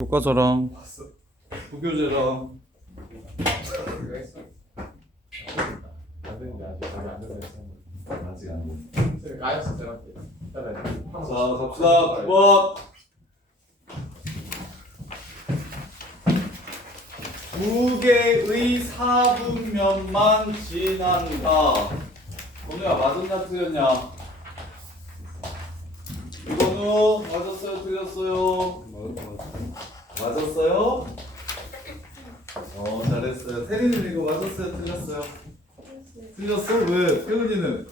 교과서랑 부교재랑 아직 안 돼. 자, 갑시다. 9번. 두 개의 사분면만 지난다. 건우야, 맞았냐 틀렸냐? 이건우 맞았어요 틀렸어요? 맞았어요? 잘했어요. 태린이 이거 맞았어요 틀렸어요? 틀렸어? 왜? 태은이는?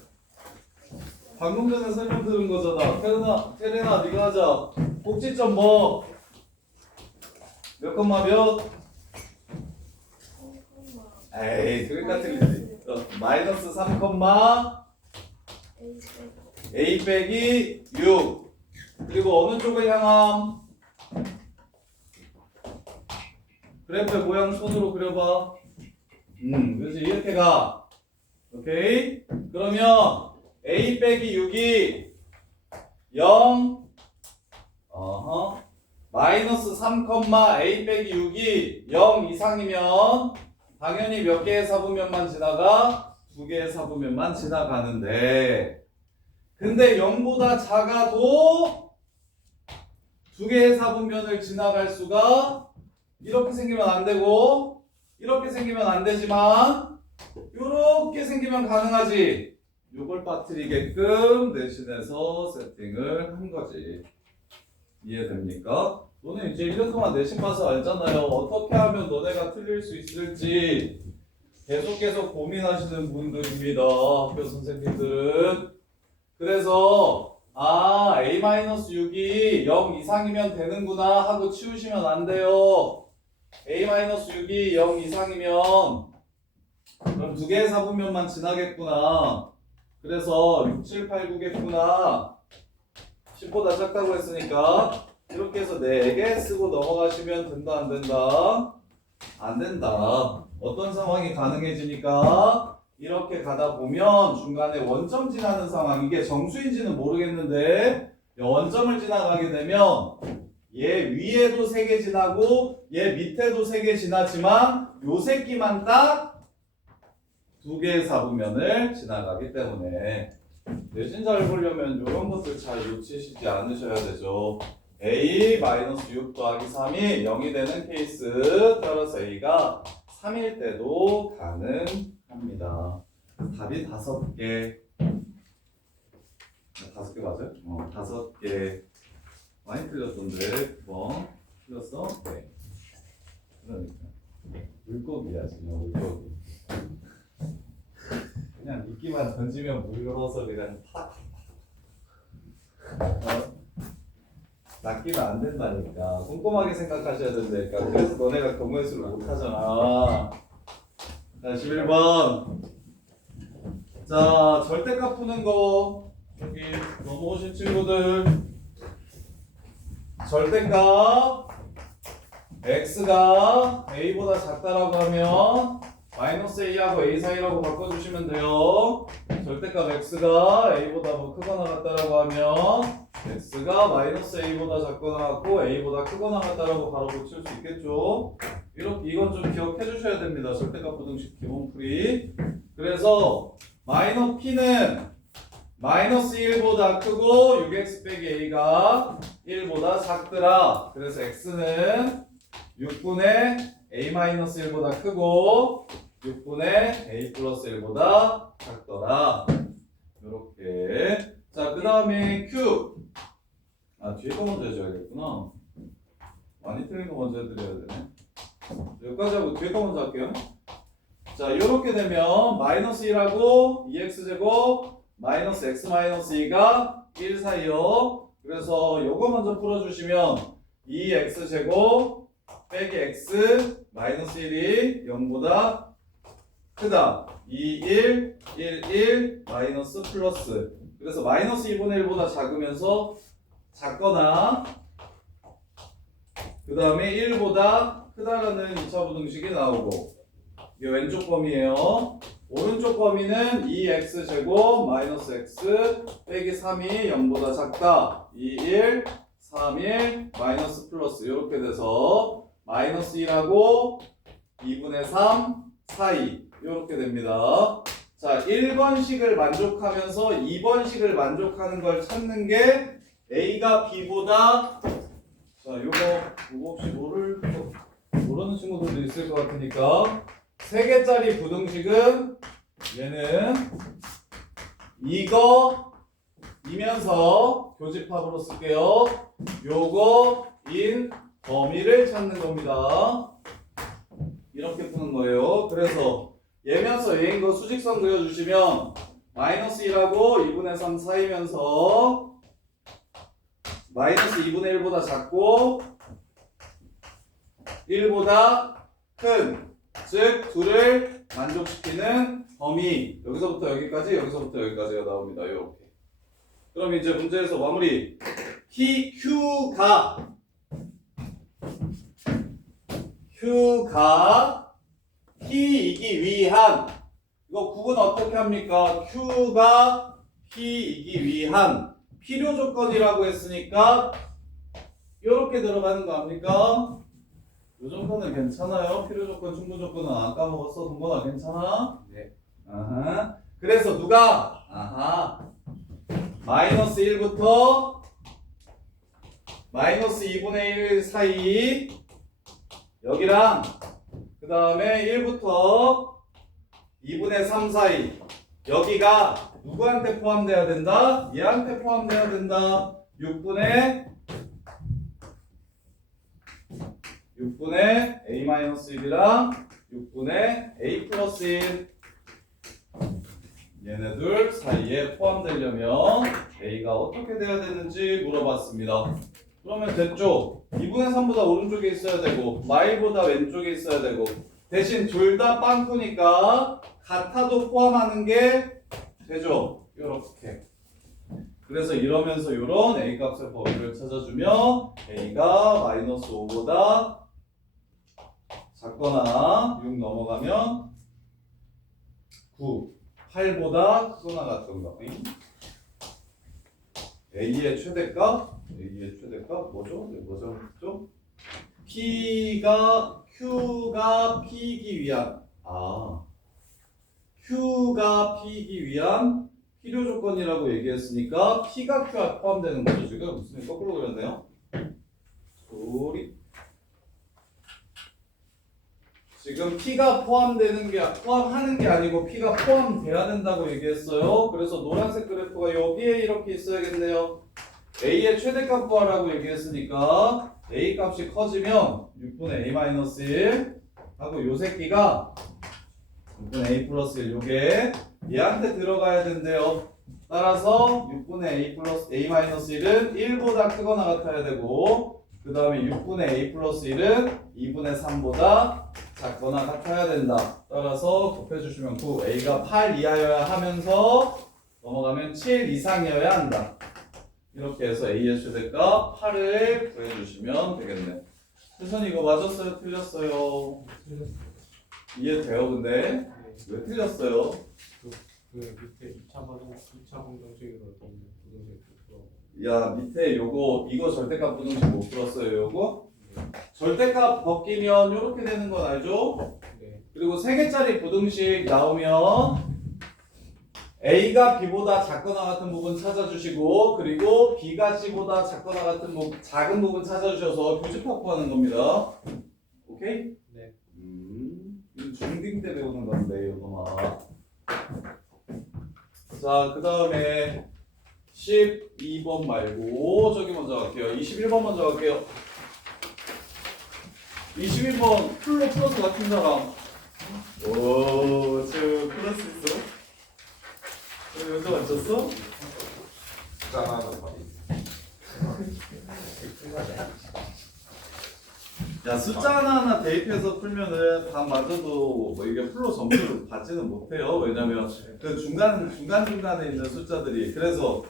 방금 전에 설명 들은 거잖아. 태린아 네가 하자. 꼭지점 뭐? 몇 컴마 몇? 에이 그러니까 틀리지. 마이너스 3 컴마 a 빼기 6. 그리고 어느 쪽을 향함? 그래프의 모양 손으로 그려봐. 그렇지 이렇게 가. 오케이? 그러면 a 빼기 6이 0 마이너스 3 a 빼기 6이 0 이상이면 당연히 몇 개의 사분면만 지나가? 두 개의 사분면만 지나가는데 근데 0보다 작아도 두 개의 사분면을 지나갈 수가 이렇게 생기면 안 되고 이렇게 생기면 안 되지만 이렇게 생기면 가능하지. 요걸 빠뜨리게끔 내신에서 세팅을 한 거지. 이해됩니까? 너네 이제 1년 동안 내신 봐서 알잖아요. 어떻게 하면 너네가 틀릴 수 있을지 계속 고민하시는 분들입니다. 학교 선생님들은. 그래서 A-6이 0 이상이면 되는구나 하고 치우시면 안 돼요. A-6이 0 이상이면 그럼 두 개의 사분면만 지나겠구나. 그래서 6, 7, 8, 9겠구나. 10보다 작다고 했으니까 이렇게 해서 4개 쓰고 넘어가시면 된다 안 된다? 안 된다. 어떤 상황이 가능해지니까 이렇게 가다 보면 중간에 원점 지나는 상황, 이게 정수인지는 모르겠는데 원점을 지나가게 되면 얘 위에도 3개 지나고 얘 밑에도 3개 지나지만 요 새끼만 딱 2개의 사분면을 지나가기 때문에 내신 잘 보려면 이런 것들 잘 놓치시지 않으셔야 되죠. A-6 더하기 3이 0이 되는 케이스, 따라서 A가 3일 때도 가능합니다. 답이 5개. 5개 맞아요? 5개. 많이 틀렸던데, 뭐 틀렸어? 네. 그러니까 물고기야 지금 물고기. 그냥 미끼만 던지면 물러서 그냥 팍. 낚이면 안 된다니까. 꼼꼼하게 생각하셔야 된다니까. 그래서 너네가 경우의수를 못 하잖아. 자, 11번. 자, 절대값 푸는 거. 여기 넘어오신 친구들. 절대값. x가 a보다 작다라고 하면 마이너스 a하고 a 사이라고 바꿔주시면 돼요. 절대값 x가 a보다 뭐 크거나 같다라고 하면 x가 마이너스 a보다 작거나 같고 a보다 크거나 같다라고 바로 고칠 수 있겠죠. 이렇게 이건 좀 기억해 주셔야 됩니다. 절대값 부등식 기본풀이. 그래서 마이너 p는 마이너스 1보다 크고 6x 빼기 a가 1보다 작더라. 그래서 x는 6분의 a-1보다 크고 6분의 a 플러스 1보다 작더라. 이렇게. 자, 그 다음에 q. 뒤에 거 먼저 해줘야겠구나. 많이 틀린 거 먼저 해드려야 되네. 여기까지 하고 뒤에 거 먼저 할게요. 자, 이렇게 되면 마이너스 1하고 2x제곱 마이너스 x 마이너스 2가 1 사이요. 그래서 요거 먼저 풀어주시면 2x제곱 빼기 x 마이너스 1이 0보다 크다. 2, 1, 1, 1 마이너스 플러스. 그래서 마이너스 2분의 1보다 작으면서 작거나 그 다음에 1보다 크다라는 2차 부등식이 나오고 이게 왼쪽 범위예요. 오른쪽 범위는 2x제곱 마이너스 x 빼기 3이 0보다 작다. 2, 1, 3, 1, 마이너스 플러스 이렇게 돼서 마이너스 1하고 2분의 3 사이 이렇게 됩니다. 자, 1번식을 만족하면서 2번식을 만족하는 걸 찾는 게 A가 B보다 자, 요거 혹시 모르는 친구들도 있을 것 같으니까 3개짜리 부등식은 얘는 이거이면서 교집합으로 쓸게요. 요거인 범위를 찾는 겁니다. 이렇게 푸는 거예요. 그래서 얘면서 얘인 거 수직선 그려주시면 마이너스 1하고 2분의 3 사이면서 마이너스 2분의 1보다 작고 1보다 큰, 즉 둘을 만족시키는 범위 여기서부터 여기까지 여기서부터 여기까지가 나옵니다. 이렇게. 그럼 이제 문제에서 마무리. Q가 P이기 위한 이거 구분 어떻게 합니까? Q가 P이기 위한 필요 조건이라고 했으니까 이렇게 들어가는 거 압니까? 이 정도는 괜찮아요. 필요 조건, 충분 조건은 안 까먹었어. 동건아 괜찮아? 네. 아하. 그래서 누가 마이너스 1부터 마이너스 2분의 1 사이 여기랑 그 다음에 1부터 2분의 3 사이 여기가 누구한테 포함돼야 된다? 얘한테 포함돼야 된다. 6분의 A-1이랑 6분의 A 플러스 1 얘네들 사이에 포함되려면 A가 어떻게 돼야 되는지 물어봤습니다. 그러면 됐죠? 2분의 3보다 오른쪽에 있어야 되고 마일보다 왼쪽에 있어야 되고 대신 둘 다 빵꾸니까 같아도 포함하는 게 되죠? 요렇게. 그래서 이러면서 요런 A 값의 범위를 찾아주면 A가 마이너스 5보다 작거나 6 넘어가면 9, 8보다 크거나 같던가. A의 최대값? A의 최대값 뭐죠? 네, 뭐죠? Q가 P이기 위한 Q가 P이기 위한 필요 조건이라고 얘기했으니까 P가 Q에 포함되는 거죠. 지금 무슨 거꾸로 그렸네요. 지금 P가 포함하는 게 아니고 P가 포함돼야 된다고 얘기했어요. 그래서 노란색 그래프가 여기에 이렇게 있어야겠네요. A의 최대값 구하라고 얘기했으니까 A 값이 커지면 6분의 A-1 하고 요 새끼가 6분의 A 플러스 1 요게 얘한테 들어가야 된대요. 따라서 6분의 A 플러스 A-1은 1보다 크거나 같아야 되고 그 다음에 6분의 A 플러스 1은 2분의 3보다 작거나 같아야 된다. 따라서 곱해주시면 9, A가 8 이하여야 하면서 넘어가면 7 이상이어야 한다. 이렇게 해서 A의 최대값 8을 구해주시면 되겠네. 선생님 이거 맞았어요? 틀렸어요? 이해돼요? 근데 왜 틀렸어요? 그 밑에 2차 방정식으로 야 밑에 이거 절대값 부등식 못 풀었어요? 요거? 절대값 벗기면 이렇게 되는 건 알죠? 네. 그리고 3개짜리 부등식 나오면 A가 B보다 작거나 같은 부분 찾아주시고 그리고 B가 C보다 작거나 같은 작은 부분 찾아주셔서 교집합 구하는 겁니다. 오케이? 네. 이거 중딩 때 배우는 건데 이거만. 자, 그 다음에 12번 말고 저기 먼저 갈게요. 21번 먼저 갈게요. 21번 풀로 플러스 같은 사람. 오, 저 플러스 있어? 여기서 맞췄어? 야, 숫자 하나하나 대입해서 풀면은 다 맞아도 뭐 이게 풀로 점수를 받지는 못해요. 왜냐면 그 중간중간에 있는 숫자들이. 그래서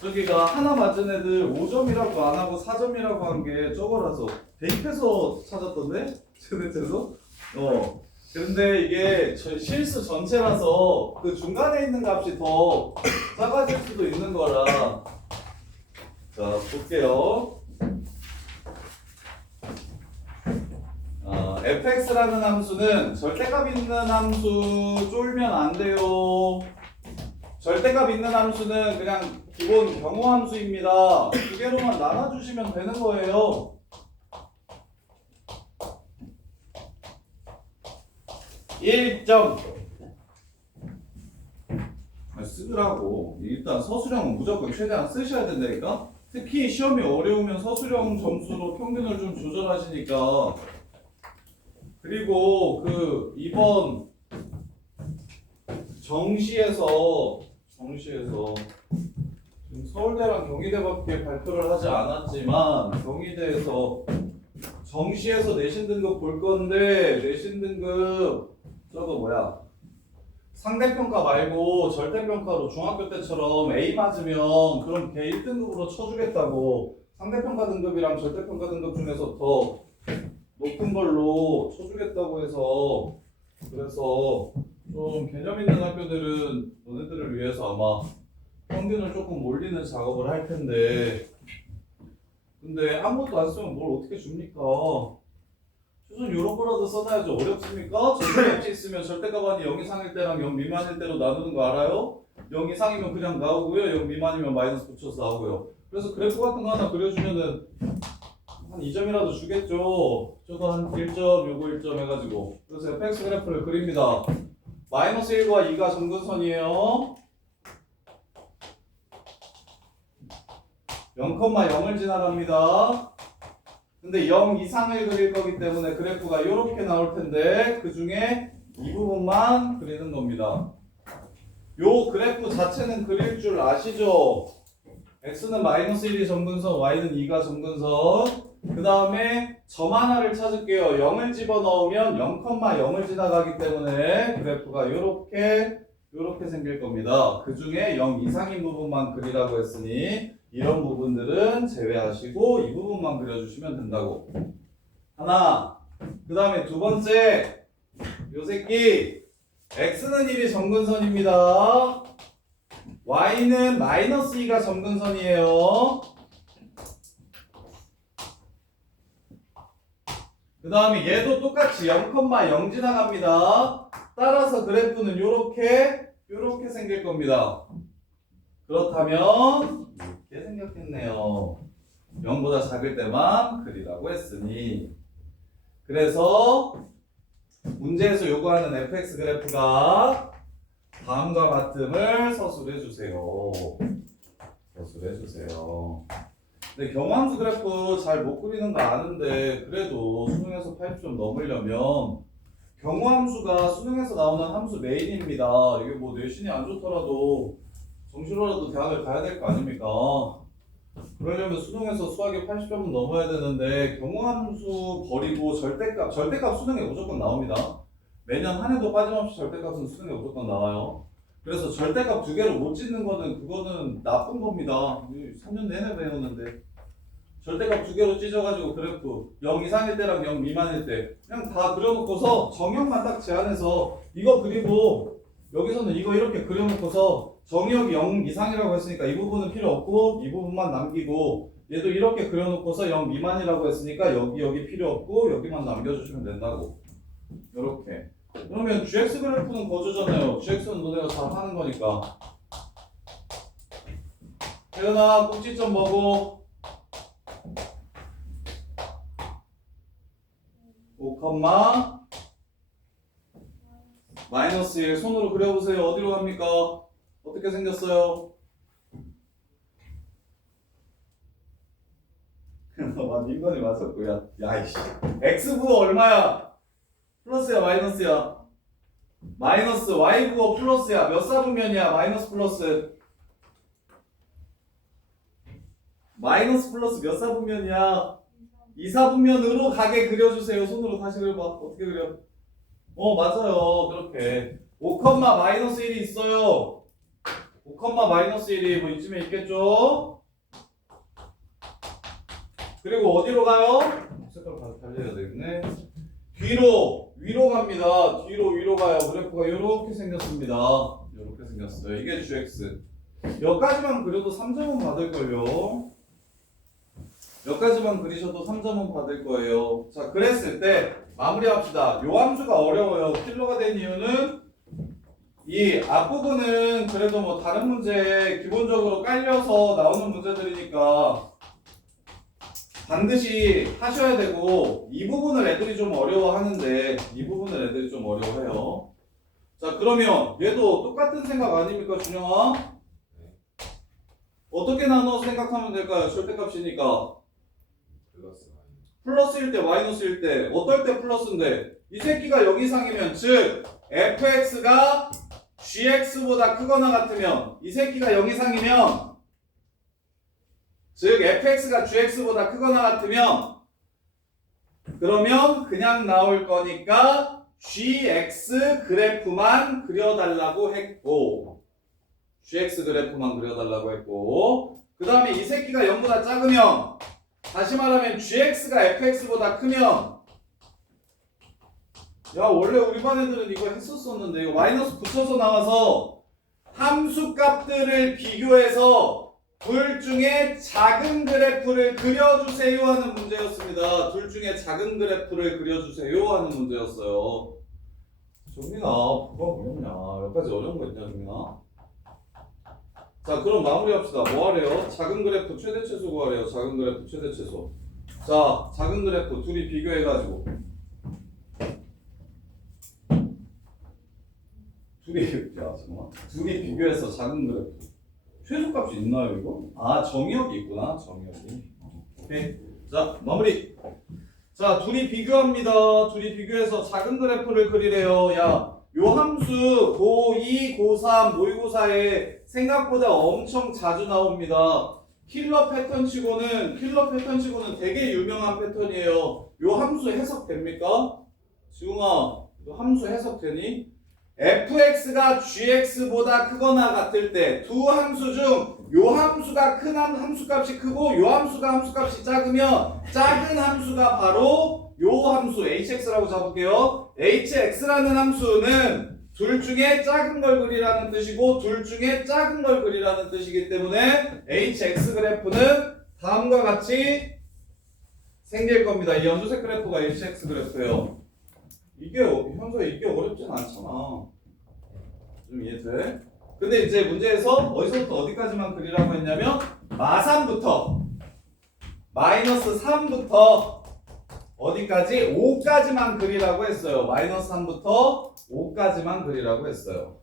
저기가 하나 맞은 애들 5점이라고 안 하고 4점이라고 한 게 저거라서 대입해서 찾았던데? 제네트에서? 근데 이게 실수 전체라서 그 중간에 있는 값이 더 작아질 수도 있는 거라. 자, 볼게요. fx라는 함수는 절대값 있는 함수 쫄면 안 돼요. 절대값 있는 함수는 그냥 기본 경호 함수입니다. 두 개로만 나눠주시면 되는 거예요. (1점) 쓰라고. 일단 서술형은 무조건 최대한 쓰셔야 된다니까. 특히 시험이 어려우면 서술형 점수로 평균을 좀 조절하시니까. 그리고 그 이번 정시에서 지금 서울대랑 경희대밖에 발표를 하지 않았지만 경희대에서 정시에서 내신 등급 볼 건데 내신 등급 저거 뭐야? 상대평가 말고 절대평가로 중학교 때처럼 A 맞으면 그럼 걔 1등급으로 쳐주겠다고. 상대평가 등급이랑 절대평가 등급 중에서 더 높은 걸로 쳐주겠다고 해서. 그래서 좀 개념 있는 학교들은 너네들을 위해서 아마 평균을 조금 올리는 작업을 할 텐데, 근데 아무것도 안 쓰면 뭘 어떻게 줍니까? 최소한 이런 거라도 써놔야지. 어렵습니까? 절대값이 있으면 절대값이 0 이상일 때랑 0 미만일 때로 나누는 거 알아요? 0 이상이면 그냥 나오고요, 0 미만이면 마이너스 붙여서 나오고요. 그래서 그래프 같은 거 하나 그려주면은 한 2점이라도 주겠죠. 저도 한 1점, 요거 1점 해가지고. 그래서 fx 그래프를 그립니다. 마이너스 1과 2가 점근선이에요. 0,0을 지나갑니다. 근데 0 이상을 그릴 거기 때문에 그래프가 이렇게 나올 텐데 그 중에 이 부분만 그리는 겁니다. 요 그래프 자체는 그릴 줄 아시죠? x는 마이너스 1이 점근선, y는 2가 점근선. 그 다음에 점 하나를 찾을게요. 0을 집어넣으면 0,0을 지나가기 때문에 그래프가 요렇게 생길 겁니다. 그 중에 0 이상인 부분만 그리라고 했으니 이런 부분들은 제외하시고 이 부분만 그려주시면 된다고. 하나. 그 다음에 두 번째, 요 새끼 x는 1이 점근선입니다. y는 마이너스 2가 점근선이에요. 그 다음에 얘도 똑같이 0,0 지나갑니다. 따라서 그래프는 요렇게 생길 겁니다. 그렇다면 이렇게 생겼겠네요. 0보다 작을 때만 그리라고 했으니. 그래서 문제에서 요구하는 fx 그래프가 다음과 같음을 서술해 주세요. 근데 경함수 그래프 잘 못 그리는 거 아는데 그래도 수능에서 80점 넘으려면 경우함수가 수능에서 나오는 함수 메인입니다. 이게 뭐 내신이 안 좋더라도 정시로라도 대학을 가야 될 거 아닙니까? 그러려면 수능에서 수학에 80점은 넘어야 되는데 경우함수 버리고 절대값 수능에 무조건 나옵니다. 매년 한 해도 빠짐없이 절대값은 수능에 무조건 나와요. 그래서 절대값 두 개로 못 짓는 거는 그거는 나쁜 겁니다. 3년 내내 배우는데 절대값 두 개로 찢어가지고 그래프 0 이상일 때랑 0 미만일 때 그냥 다 그려놓고서 정역만 딱 제한해서 이거 그리고 여기서는 이거 이렇게 그려놓고서 정역이 0 이상이라고 했으니까 이 부분은 필요 없고 이 부분만 남기고 얘도 이렇게 그려놓고서 0 미만이라고 했으니까 여기 필요 없고 여기만 남겨주시면 된다고. 이렇게. 그러면 gx 그래프는 거주잖아요. gx는 너네가 잘 하는 거니까. 태연아 꼭지점 뭐고? 5, 마이너스 1 손으로 그려보세요. 어디로 갑니까? 어떻게 생겼어요? 와, 민건이 맞았고요. 야이씨. x부호 얼마야? 플러스야 마이너스야? 마이너스. y부호 플러스야. 몇 사분면이야? 마이너스 플러스. 마이너스 플러스 몇 사분면이야? 2사분면으로 가게 그려주세요. 손으로 다시 그려봐. 어떻게 그려? 맞아요. 그렇게 5, 마이너스 1이 있어요. 5, 마이너스 1이 뭐 이쯤에 있겠죠? 그리고 어디로 가요? 색깔 달려야 되겠네. 위로 갑니다. 위로 가요. 그래프가 이렇게 생겼습니다. 이렇게 생겼어요. 이게 gx. 여기까지만 그려도 3점은 받을걸요. 여기까지만 그리셔도 3점은 받을 거예요. 자, 그랬을 때 마무리합시다. 요 함수가 어려워요. 킬러가 된 이유는 이 앞부분은 그래도 뭐 다른 문제에 기본적으로 깔려서 나오는 문제들이니까 반드시 하셔야 되고 이 부분을 애들이 좀 어려워하는데 이 부분을 애들이 좀 어려워해요. 자 그러면 얘도 똑같은 생각 아닙니까 준영아? 어떻게 나눠 생각하면 될까요? 절대값이니까 플러스일 때 마이너스일 때 어떨 때 플러스인데 이 새끼가 0 이상이면 즉 fx가 gx보다 크거나 같으면 이 새끼가 0 이상이면 즉 fx가 gx보다 크거나 같으면 그러면 그냥 나올 거니까 gx 그래프만 그려달라고 했고 gx 그래프만 그려달라고 했고 그 다음에 이 새끼가 0보다 작으면 다시 말하면 gx가 fx보다 크면 야 원래 우리 반 애들은 이거 했었었는데 이거 마이너스 붙여서 나와서 함수 값들을 비교해서 둘 중에 작은 그래프를 그려주세요 하는 문제였습니다. 둘 중에 작은 그래프를 그려주세요 하는 문제였어요. 정민아 뭐가 어렵냐 여기까지 어려운 거 있냐 정민아? 자 그럼 마무리합시다. 뭐 하래요? 작은 그래프 최대최소 구하래요. 작은 그래프 최대최소. 자 작은 그래프 둘이 비교해가지고 둘이 비교해서 작은 그래프 최소값이 있나요 이거? 아 정의역이 있구나 정의역이. 오케이 자 마무리. 자 둘이 비교합니다. 둘이 비교해서 작은 그래프를 그리래요. 야 요 함수 고2, 고3, 모의고사에 생각보다 엄청 자주 나옵니다. 킬러 패턴치고는 되게 유명한 패턴이에요. 요 함수 해석됩니까? 지웅아 요 함수 해석되니? fx가 gx보다 크거나 같을 때 두 함수 중 요 함수가 큰 함수값이 크고 요 함수가 함수값이 작으면 작은 함수가 바로 요 함수 hx라고 잡을게요. hx라는 함수는 둘 중에 작은 걸 그리라는 뜻이고 둘 중에 작은 걸 그리라는 뜻이기 때문에 hx 그래프는 다음과 같이 생길 겁니다. 이 연두색 그래프가 hx 그래프예요. 이게 어렵진 않잖아. 좀 이해돼? 근데 이제 문제에서 어디서부터 어디까지만 그리라고 했냐면 마삼부터 마이너스 3부터 어디까지? 5까지만 그리라고 했어요. 마이너스 3부터 5까지만 그리라고 했어요.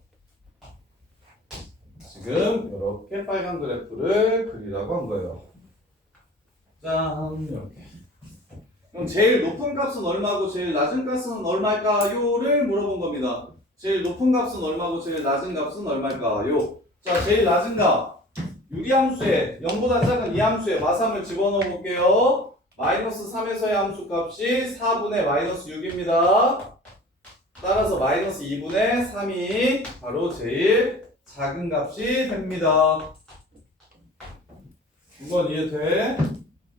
지금 이렇게 빨간 그래프를 그리라고 한 거예요. 짠 이렇게. 그럼 제일 높은 값은 얼마고 제일 낮은 값은 얼마일까요?를 물어본 겁니다. 제일 높은 값은 얼마고 제일 낮은 값은 얼마일까요? 자, 제일 낮은 값 유리함수에 0보다 작은 이 함수에 마삼을 집어넣어 볼게요. 마이너스 3에서의 함수값이 4분의 마이너스 6입니다. 따라서 마이너스 2분의 3이 바로 제일 작은 값이 됩니다. 이건 이해돼?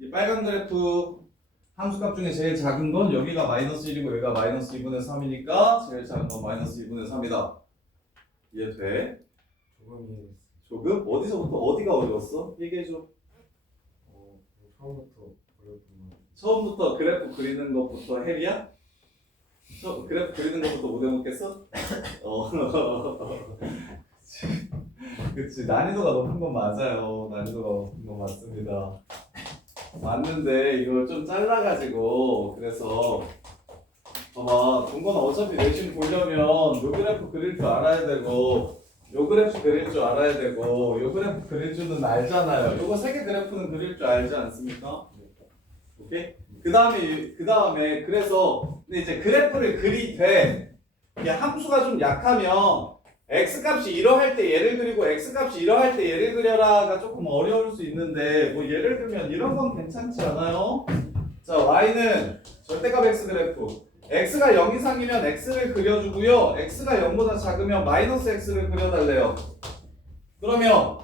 이 빨간 그래프 함수값 중에 제일 작은 건 여기가 마이너스 1이고 여기가 마이너스 2분의 3이니까 제일 작은 건 마이너스 2분의 3이다. 이해돼? 조금? 어디서부터 어디가 어려웠어? 얘기해줘. 처음부터 어렵구나. 처음부터 그래프 그리는 것부터 헬이야? 그래프 그리는 것부터 못 해먹겠어? 그치 난이도가 높은 건 맞아요. 난이도가 높은 건 맞습니다. 맞는데 이걸 좀 잘라가지고 그래서 봐봐 동건아 어차피 내신 보려면 요 그래프 그릴 줄 알아야 되고 요 그래프 그릴 줄 알아야 되고 요 그래프 그릴 줄은 알잖아요. 요거 세 개 그래프는 그릴 줄 알지 않습니까? 오케이? 그 다음에 그래서 근데 이제 그래프를 그리되 이게 함수가 좀 약하면 x값이 이러할 때 얘를 그리고 x값이 이러할 때 얘를 그려라가 조금 어려울 수 있는데 뭐 예를 들면 이런 건 괜찮지 않아요? 자 y는 절대값 x 그래프 x가 0 이상이면 x를 그려주고요 x가 0보다 작으면 마이너스 x를 그려달래요. 그러면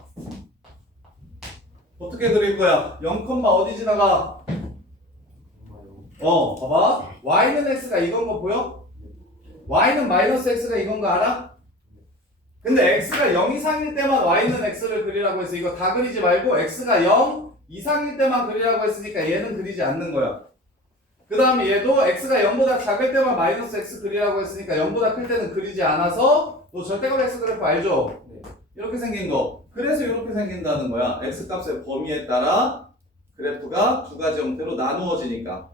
어떻게 그릴 거야? 0, 어디 지나가? 봐봐 y는 x가 이건 거 보여? y는 마이너스 x가 이건 거 알아? 근데 x가 0 이상일 때만 y는 x를 그리라고 해서 이거 다 그리지 말고 x가 0 이상일 때만 그리라고 했으니까 얘는 그리지 않는 거야. 그 다음에 얘도 x가 0보다 작을 때만 마이너스 x 그리라고 했으니까 0보다 클 때는 그리지 않아서 너 절대값 x 그래프 알죠? 네. 이렇게 생긴 거. 그래서 이렇게 생긴다는 거야. x값의 범위에 따라 그래프가 두 가지 형태로 나누어지니까.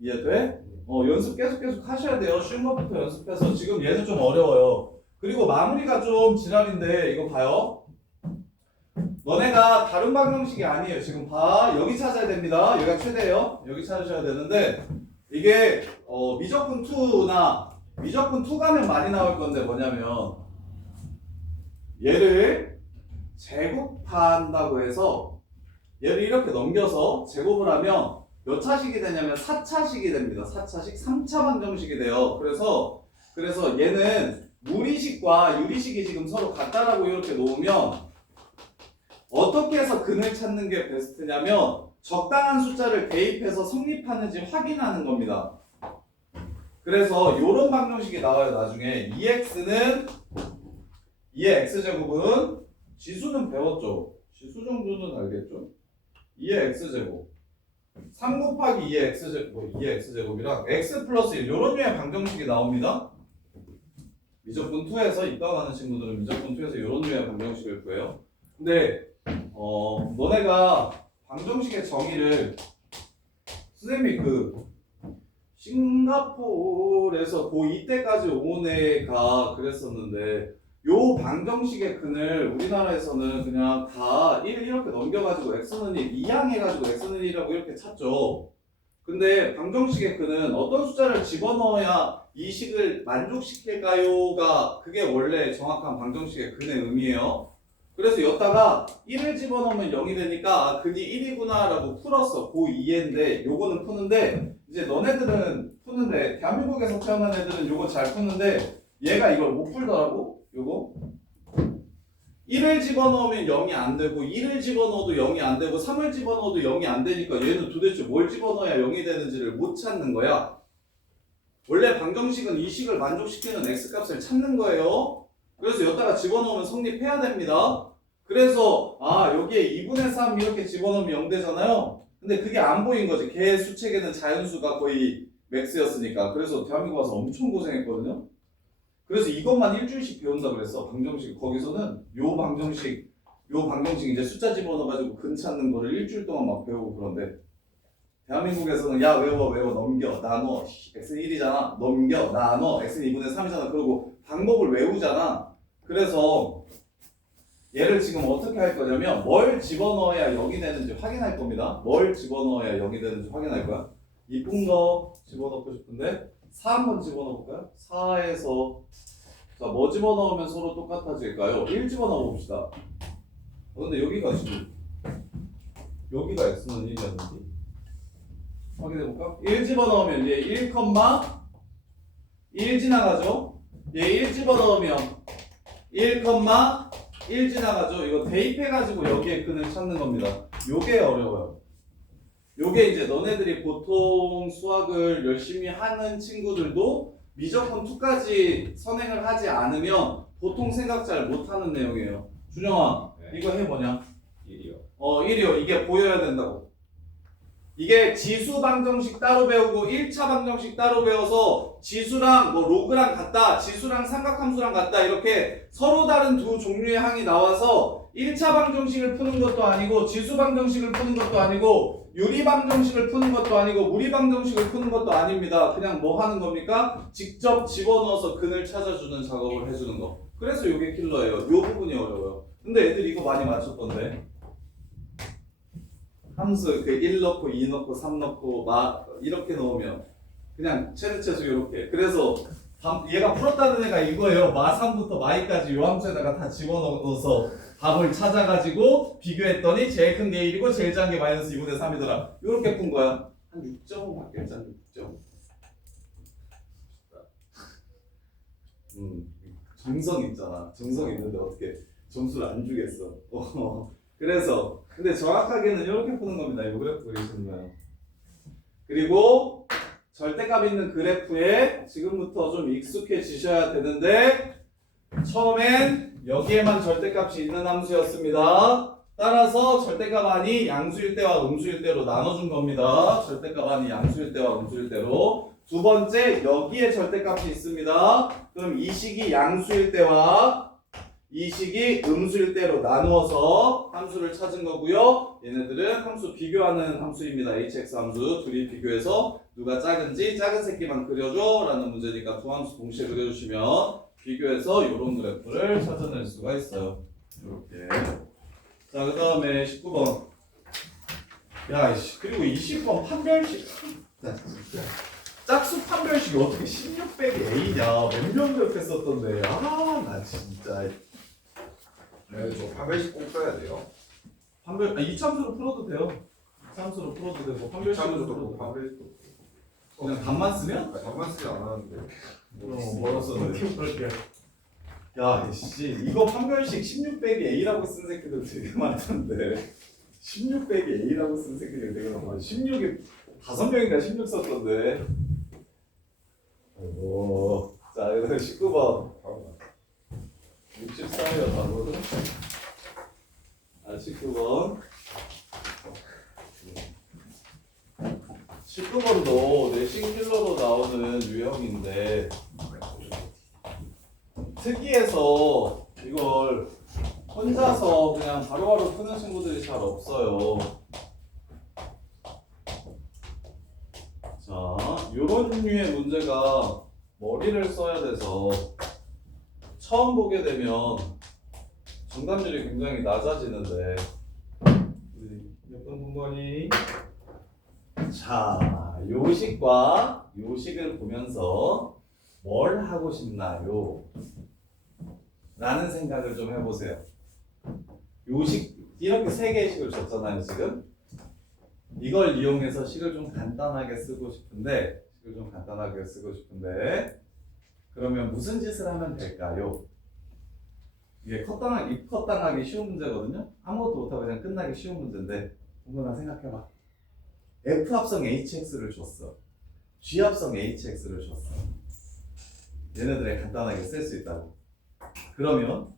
이해돼? 연습 계속 하셔야 돼요. 쉬운 것부터 연습해서. 지금 얘는 좀 어려워요. 그리고 마무리가 좀 지랄인데 이거 봐요. 너네가 다른 방정식이 아니에요. 지금 봐. 여기 찾아야 됩니다. 여기가 최대예요. 여기 찾으셔야 되는데 이게 미적분 2나 미적분 2 가면 많이 나올 건데 뭐냐면 얘를 제곱한다고 해서 얘를 이렇게 넘겨서 제곱을 하면 몇 차식이 되냐면 4차식이 됩니다. 4차식, 3차 방정식이 돼요. 그래서 얘는 무리식과 유리식이 지금 서로 같다라고 이렇게 놓으면 어떻게 해서 근을 찾는 게 베스트냐면 적당한 숫자를 대입해서 성립하는지 확인하는 겁니다. 그래서 이런 방정식이 나와요. 나중에 2x는 2의 x제곱은 지수는 배웠죠. 지수 정도는 알겠죠? 2의 x제곱 3 곱하기 2의 x제곱 2의 x제곱이랑 x 플러스 1 이런 류의 방정식이 나옵니다. 미적분 2에서 입학하는 친구들은 미적분 2에서 이런 류의 방정식을 구해요. 근데 너네가 방정식의 정의를 선생님이 그 싱가포르에서 고2 때까지 온 애가 그랬었는데 요 방정식의 근을 우리나라에서는 그냥 다 1 이렇게 넘겨가지고 x는 1 이항해가지고 x는 1이라고 이렇게 찾죠. 근데 방정식의 근은 어떤 숫자를 집어넣어야 이 식을 만족시킬까요가 그게 원래 정확한 방정식의 근의 의미예요. 그래서 여기다가 1을 집어넣으면 0이 되니까 아, 근이 1이구나 라고 풀었어. 고2인데 요거는 푸는데 이제 너네들은 푸는데 대한민국에서 태어난 애들은 요거 잘 푸는데 얘가 이걸 못 풀더라고. 요거 1을 집어넣으면 0이 안 되고 1을 집어넣어도 0이 안 되고 3을 집어넣어도 0이 안 되니까 얘는 도대체 뭘 집어넣어야 0이 되는지를 못 찾는 거야. 원래 방정식은 이 식을 만족시키는 x값을 찾는 거예요. 그래서 여기다가 집어넣으면 성립해야 됩니다. 그래서 여기에 2분의 3 이렇게 집어넣으면 0 되잖아요. 근데 그게 안 보인 거지. 걔 수책에는 자연수가 거의 맥스였으니까. 그래서 대한민국 와서 엄청 고생했거든요. 그래서 이것만 일주일씩 배운다 그랬어. 방정식. 거기서는 요 방정식 이제 숫자 집어넣어가지고 근 찾는 거를 일주일 동안 막 배우고 그런데 대한민국에서는 야 외워 넘겨 나눠 x는 1이잖아 넘겨 나눠 x는 2분의 3이잖아 그러고 방법을 외우잖아. 그래서 얘를 지금 어떻게 할 거냐면 뭘 집어넣어야 0이 되는지 확인할 겁니다. 뭘 집어넣어야 0이 되는지 확인할 거야. 이쁜 거 집어넣고 싶은데 4 한번 집어넣어볼까요? 4에서 자, 뭐 집어넣으면 서로 똑같아질까요? 1 집어넣어 봅시다. 근데 여기가 지금 여기가 x는 1이었는지 확인해볼까? 1 집어넣으면 얘 1, 1 지나가죠? 얘 1 집어넣으면 1, 1 지나가죠? 이거 대입해가지고 여기에 근을 찾는 겁니다. 요게 어려워요. 요게 이제 너네들이 보통 수학을 열심히 하는 친구들도 미적분 2까지 선행을 하지 않으면 보통 생각 잘 못하는 내용이에요. 준영아, 네. 이거 해 뭐냐? 1이요. 1이요. 이게 보여야 된다고. 이게 지수 방정식 따로 배우고 1차 방정식 따로 배워서 지수랑 뭐 로그랑 같다, 지수랑 삼각함수랑 같다 이렇게 서로 다른 두 종류의 항이 나와서 1차 방정식을 푸는 것도 아니고 지수 방정식을 푸는 것도 아니고 유리 방정식을 푸는 것도 아니고 무리 방정식을 푸는 것도 아닙니다. 그냥 뭐 하는 겁니까? 직접 집어넣어서 근을 찾아주는 작업을 해주는 거. 그래서 이게 킬러예요. 이 부분이 어려워요. 근데 애들이 이거 많이 맞췄던데. 함수 그 1 넣고 2 넣고 3 넣고 이렇게 넣으면 그냥 최대최소 이렇게. 그래서 얘가 풀었다는 애가 이거예요. 마3부터 마이까지 요 함수에다가 다 집어넣어서 답을 찾아가지고 비교했더니 제일 큰 게 1이고 제일 작은 게 마이너스 2분의 3이더라. 이렇게 푼 거야. 한 6점 받겠잖아. 6점. 정성 있잖아. 정성 있는데 어떻게 점수를 안 주겠어. 그래서 근데 정확하게는 이렇게 푸는 겁니다. 이 그래프 그리시면. 그리고 절대값 있는 그래프에 지금부터 좀 익숙해지셔야 되는데 처음엔 여기에만 절대값이 있는 함수였습니다. 따라서 절대값 안이 양수일 때와 음수일 때로 나눠준 겁니다. 절대값 안이 양수일 때와 음수일 때로. 두 번째, 여기에 절대값이 있습니다. 그럼 이 식이 양수일 때와 이 식이 음수일 때로 나누어서 함수를 찾은 거고요. 얘네들은 함수 비교하는 함수입니다. hx 함수 둘이 비교해서 누가 작은지 작은 새끼만 그려줘 라는 문제니까 두 함수 동시에 그려주시면 비교해서 이런 그래프를 찾아낼 수가 있어요. 이렇게. 자, 그 다음에 19번. 야, 이씨, 그리고 20번 판별식. 나 진짜. 짝수 판별식이 어떻게 16 빼기 A냐. 몇 년 했었던데. 아, 나 진짜. 네, 저 판별식 꼭 써야 돼요. 판별, 이참수로 풀어도 돼요. 이참수로 풀어도 되고, 판별식으로 참고도 풀어도 꼭 되고. 판별식도 꼭. 그냥 답만 쓰면? 답만 쓰지 않았는데. 뭐라고 썼는데? 야, 씨, 이거 판별식 16 빼기 A라고 쓴 새끼들 되게 많던데. 16 빼기 A라고 쓴 새끼들 되게 많아. 16에 5명인가 16 썼던데. 오. 자, 그래서 19번. 64요, 바로. 아, 19번. 19번도 내신 킬러로 나오는 유형인데, 특이해서 이걸 혼자서 그냥 바로바로 푸는 친구들이 잘 없어요. 자, 요런 류의 문제가 머리를 써야 돼서 처음 보게 되면 정답률이 굉장히 낮아지는데 몇 번 본 거니? 자, 요식과 요식을 보면서 뭘 하고 싶나요? 라는 생각을 좀 해보세요. 요식, 이렇게 3개의 식을 줬잖아요, 지금. 이걸 이용해서 식을 좀 간단하게 쓰고 싶은데, 그러면 무슨 짓을 하면 될까요? 이게 컷당하기 쉬운 문제거든요? 아무것도 못하고 그냥 끝나기 쉬운 문제인데, 뭔가 생각해봐. F합성 HX를 줬어. G합성 HX를 줬어. 얘네들에 간단하게 쓸 수 있다고. 그러면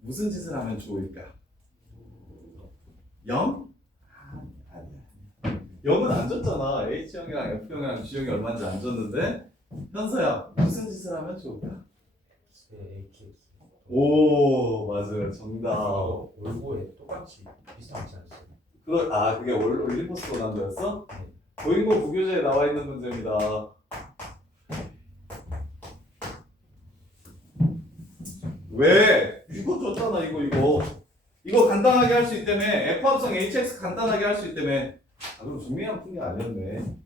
무슨 짓을 하면 좋을까? 0? 아니야. 0은 안 줬잖아. H형이랑 F형이랑 G형이 얼마인지 안 줬는데 현서야, 무슨 짓을 하면 좋을까? 오, 맞아요. 정답. 올고에 똑같이 비슷하지 않습니까? 그게 올림포스 고난도였어? 고인고 부교재에 나와 있는 문제입니다. 왜? 이거 줬잖아, 이거 간단하게 할 수 있다며. F합성 HX 간단하게 할 수 있다며. 아, 그럼 정리한 푼게 아니었네.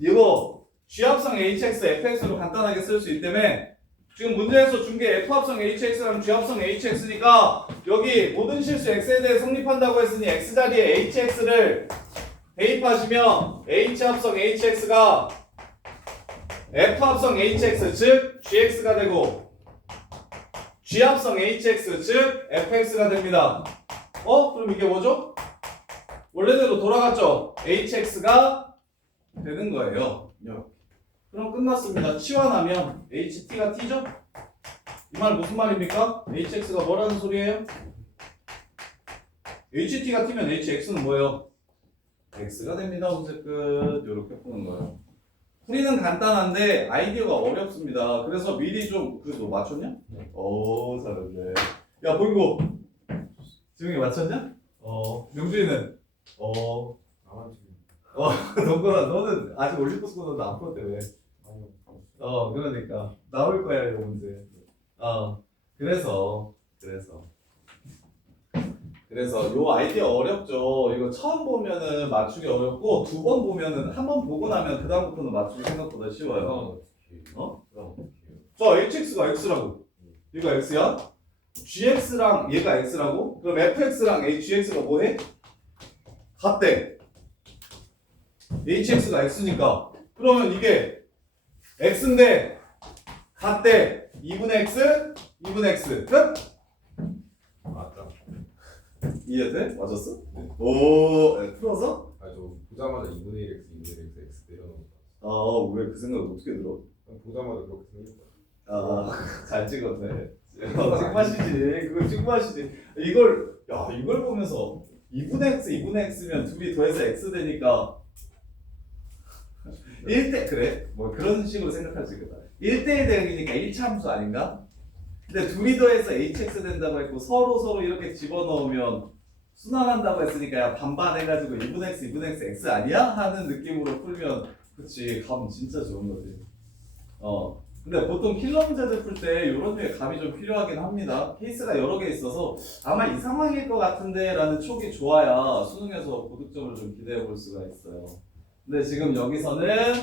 이거 G합성 HX, FX로 간단하게 쓸 수 있다며. 지금 문제에서 준 게 F합성 HX랑 G합성 HX니까 여기 모든 실수 X에 대해 성립한다고 했으니 X 자리에 HX를 대입하시면 H합성 HX가 F합성 HX 즉 GX가 되고 G합성 HX 즉 FX가 됩니다. 그럼 이게 뭐죠? 원래대로 돌아갔죠? HX가 되는 거예요. 그럼 끝났습니다. 치환하면 HT가 T죠? 이 말 무슨 말입니까? HX가 뭐라는 소리예요? HT가 T면 HX는 뭐예요? X가 됩니다. 문제 끝. 이렇게 푸는 거예요. 풀이는 간단한데 아이디어가 어렵습니다. 그래서 미리 좀 너 맞췄냐? 네. 오, 잘했네. 야, 보인고 지웅이 맞췄냐? 명준이는? 나만 지금 동건아, 너는 아직 올림포스 고난도 안 풀었대 왜? 아니요. 그러니까 나올 거야 이 문제. 그래서 요 아이디어 어렵죠. 이거 처음 보면은 맞추기 어렵고 2번 보면은 한 번 보고 나면 그 다음부터는 맞추기 생각보다 쉬워요. 자, HX가 X라고. 얘가 X야? GX랑 얘가 X라고? 그럼 FX랑 GX가 뭐해? 같대. HX가 X니까. 그러면 이게 X인데 같대. 2분의 X, 2분의 X. 끝? 맞다. 이해돼? 맞았어? 오, 풀어서? 저 보자마자 2분의 1 x, 2분의 1 x, x 내려놓은 거. 왜 그 생각을 어떻게 들어? 보자마자 그렇게 생긴 거야. 잘 찍었네. 찍맛이지. 그거 찍맛이지. 이걸 야, 이걸 보면서 2분의 x, 2분의 x면 둘이 더해서 x 되니까 1대 그래? 뭐 그런 식으로 생각할 수 있겠다. 1대1 대응이니까 1차 함수 아닌가? 근데 둘이 더해서 hx 된다고 했고 서로 이렇게 집어넣으면 순환한다고 했으니까 야, 반반 해가지고 2분의 x, 2분의 x 아니야? 하는 느낌으로 풀면 그치, 감 진짜 좋은 거지. 근데 보통 킬러 문제들 풀 때 이런 류의 감이 좀 필요하긴 합니다. 케이스가 여러 개 있어서 아마 이 상황일 것 같은데 라는 촉이 좋아야 수능에서 고득점을 좀 기대해 볼 수가 있어요. 근데 지금 여기서는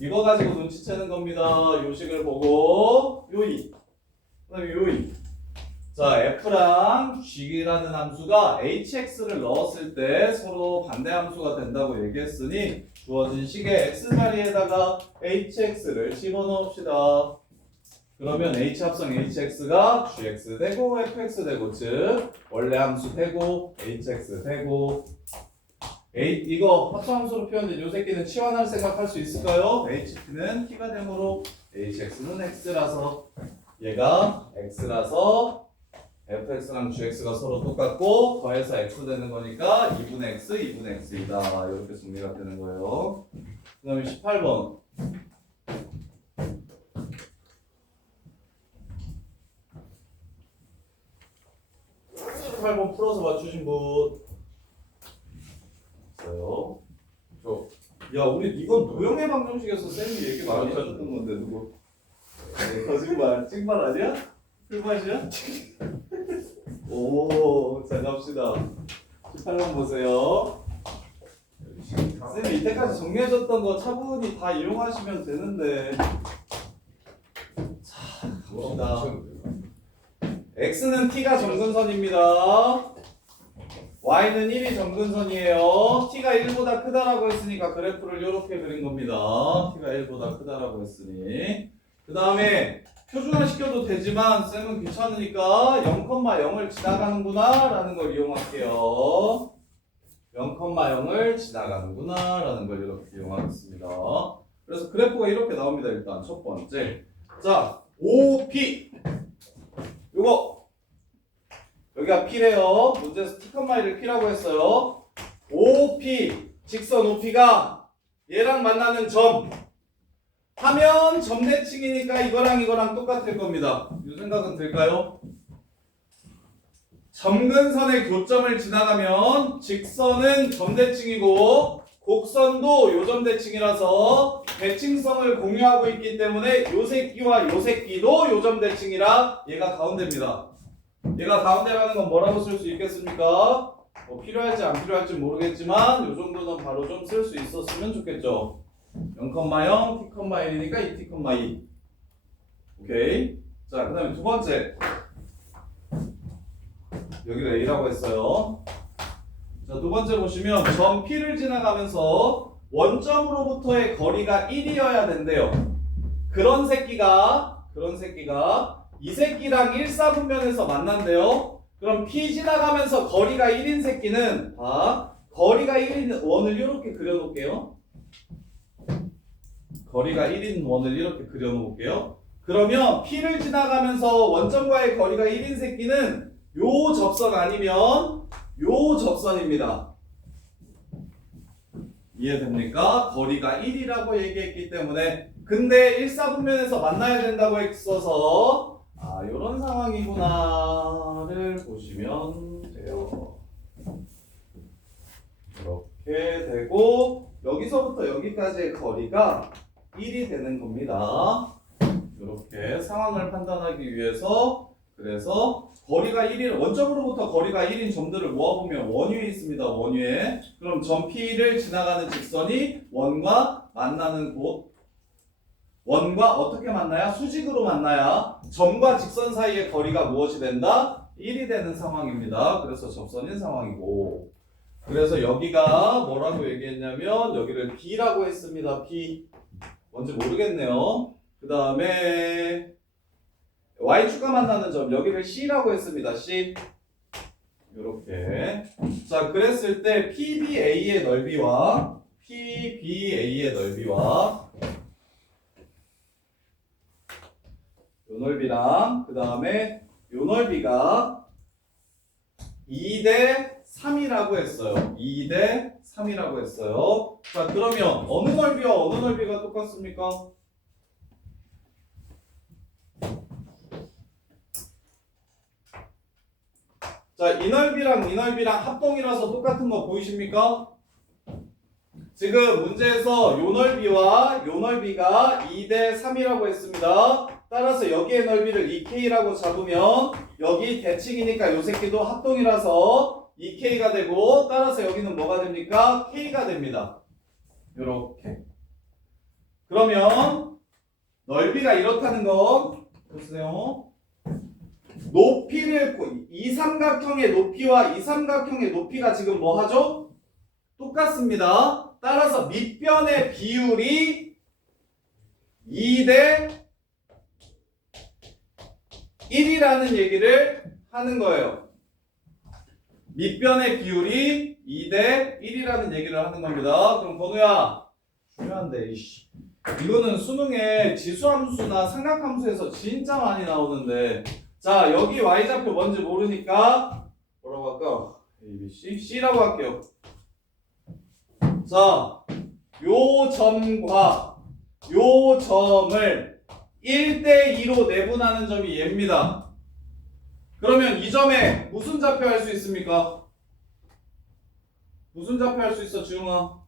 이거 가지고 눈치채는 겁니다. 요식을 보고 요이, 그다음에 요이. 자, f랑 g라는 함수가 hx를 넣었을 때 서로 반대 함수가 된다고 얘기했으니 주어진 식의 x 자리에다가 hx를 집어넣읍시다. 그러면 h 합성 hx가 gx 되고 fx 되고 즉 원래 함수 되고 hx 되고 이거 합성함수로 표현된 요 새끼는 치환할 생각할 수 있을까요? hp는 t가 되므로 hx는 x라서 얘가 x라서 fx랑 gx가 서로 똑같고 더해서 x 되는 거니까 2분의 x, 2분의 x이다. 이렇게 정리가 되는 거예요. 그 다음에 18번. 18번 풀어서 맞추신 분 있어요. 야, 우리 이건 노영의 방정식에서 쌤이 얘기 많이 해줬던 건데 누구? 거짓말, 찍말 아니야? 풀맛이야? 오, 잘 갑시다. 18번 보세요. 쌤이 이때까지 정리해줬던 거 차분히 다 이용하시면 되는데. 자, 갑시다. x는 t가 점근선입니다. y는 1이 점근선이에요. t가 1보다 크다라고 했으니까 그래프를 이렇게 그린 겁니다. t가 1보다 크다라고 했으니. 그 다음에 표준화 시켜도 되지만 쌤은 귀찮으니까 0,0을 지나가는구나 라는 걸 이용할게요. 0,0을 지나가는구나 라는 걸 이렇게 이용하겠습니다. 그래서 그래프가 이렇게 나옵니다. 일단 첫 번째, 자 5p 요거 여기가 p래요. 문제에서 t,1을 p라고 했어요. 5p 직선 5p가 얘랑 만나는 점 하면 점대칭이니까 이거랑 똑같을 겁니다. 이 생각은 들까요? 점근선의 교점을 지나가면 직선은 점대칭이고 곡선도 요점대칭이라서 대칭성을 공유하고 있기 때문에 요 새끼와 요 새끼도 요점대칭이라 얘가 가운데입니다. 얘가 가운데라는 건 뭐라고 쓸 수 있겠습니까? 뭐 필요할지 안 필요할지 모르겠지만 요 정도는 바로 좀 쓸 수 있었으면 좋겠죠. 0,0, t,1이니까 2t,2. 오케이. 자, 그 다음에 두 번째. 여기를 A라고 했어요. 자, 두 번째 보시면 점 P를 지나가면서 원점으로부터의 거리가 1이어야 된대요. 그런 새끼가 이 새끼랑 1사분면에서 만난대요. 그럼 P 지나가면서 거리가 1인 새끼는 거리가 1인 원을 이렇게 그려놓을게요. 거리가 1인 원을 이렇게 그려놓을게요. 그러면 P를 지나가면서 원점과의 거리가 1인 새끼는 요 접선 아니면 요 접선입니다. 이해됩니까? 거리가 1이라고 얘기했기 때문에. 근데 1사분면에서 만나야 된다고 했어서 요런 상황이구나를 보시면 돼요. 이렇게 되고 여기서부터 여기까지의 거리가 1이 되는 겁니다. 이렇게 상황을 판단하기 위해서 그래서 거리가 1인 원점으로부터 거리가 1인 점들을 모아보면 원위에 있습니다. 원위에. 그럼 점 P를 지나가는 직선이 원과 만나는 곳. 원과 어떻게 만나야? 수직으로 만나야 점과 직선 사이의 거리가 무엇이 된다? 1이 되는 상황입니다. 그래서 접선인 상황이고. 그래서 여기가 뭐라고 얘기했냐면 여기를 B라고 했습니다. B. 뭔지 모르겠네요. 그 다음에 Y축과 만나는 점 여기를 C라고 했습니다. C. 요렇게. 자, 그랬을 때 PBA의 넓이와 요 넓이랑 그 다음에 요 넓이가 2대 3이라고 했어요. 2대 3이라고 했어요. 자, 그러면 어느 넓이와 어느 넓이가 똑같습니까? 자, 이 넓이랑 이 넓이랑 합동이라서 똑같은 거 보이십니까? 지금 문제에서 요 넓이와 요 넓이가 2대 3이라고 했습니다. 따라서 여기의 넓이를 2K라고 잡으면 여기 대칭이니까 요 새끼도 합동이라서 2K가 되고 따라서 여기는 뭐가 됩니까? K가 됩니다. 요렇게. 그러면 넓이가 이렇다는 건 보세요. 높이를 이 삼각형의 높이와 이 삼각형의 높이가 지금 뭐 하죠? 똑같습니다. 따라서 밑변의 비율이 2대 1이라는 얘기를 하는 거예요. 밑변의 비율이 2대 1이라는 얘기를 하는 겁니다. 그럼 건우야, 중요한데 이씨. 이거는 수능에 지수함수나 삼각함수에서 진짜 많이 나오는데, 자, 여기 y좌표 뭔지 모르니까 뭐라고 할까? A, B, C, C라고 할게요. 자, 요 점과 요 점을 1대2로 내분하는 점이 얘입니다. 그러면 이 점에 무슨 좌표 할 수 있습니까? 무슨 좌표 할 수 있어, 지웅아?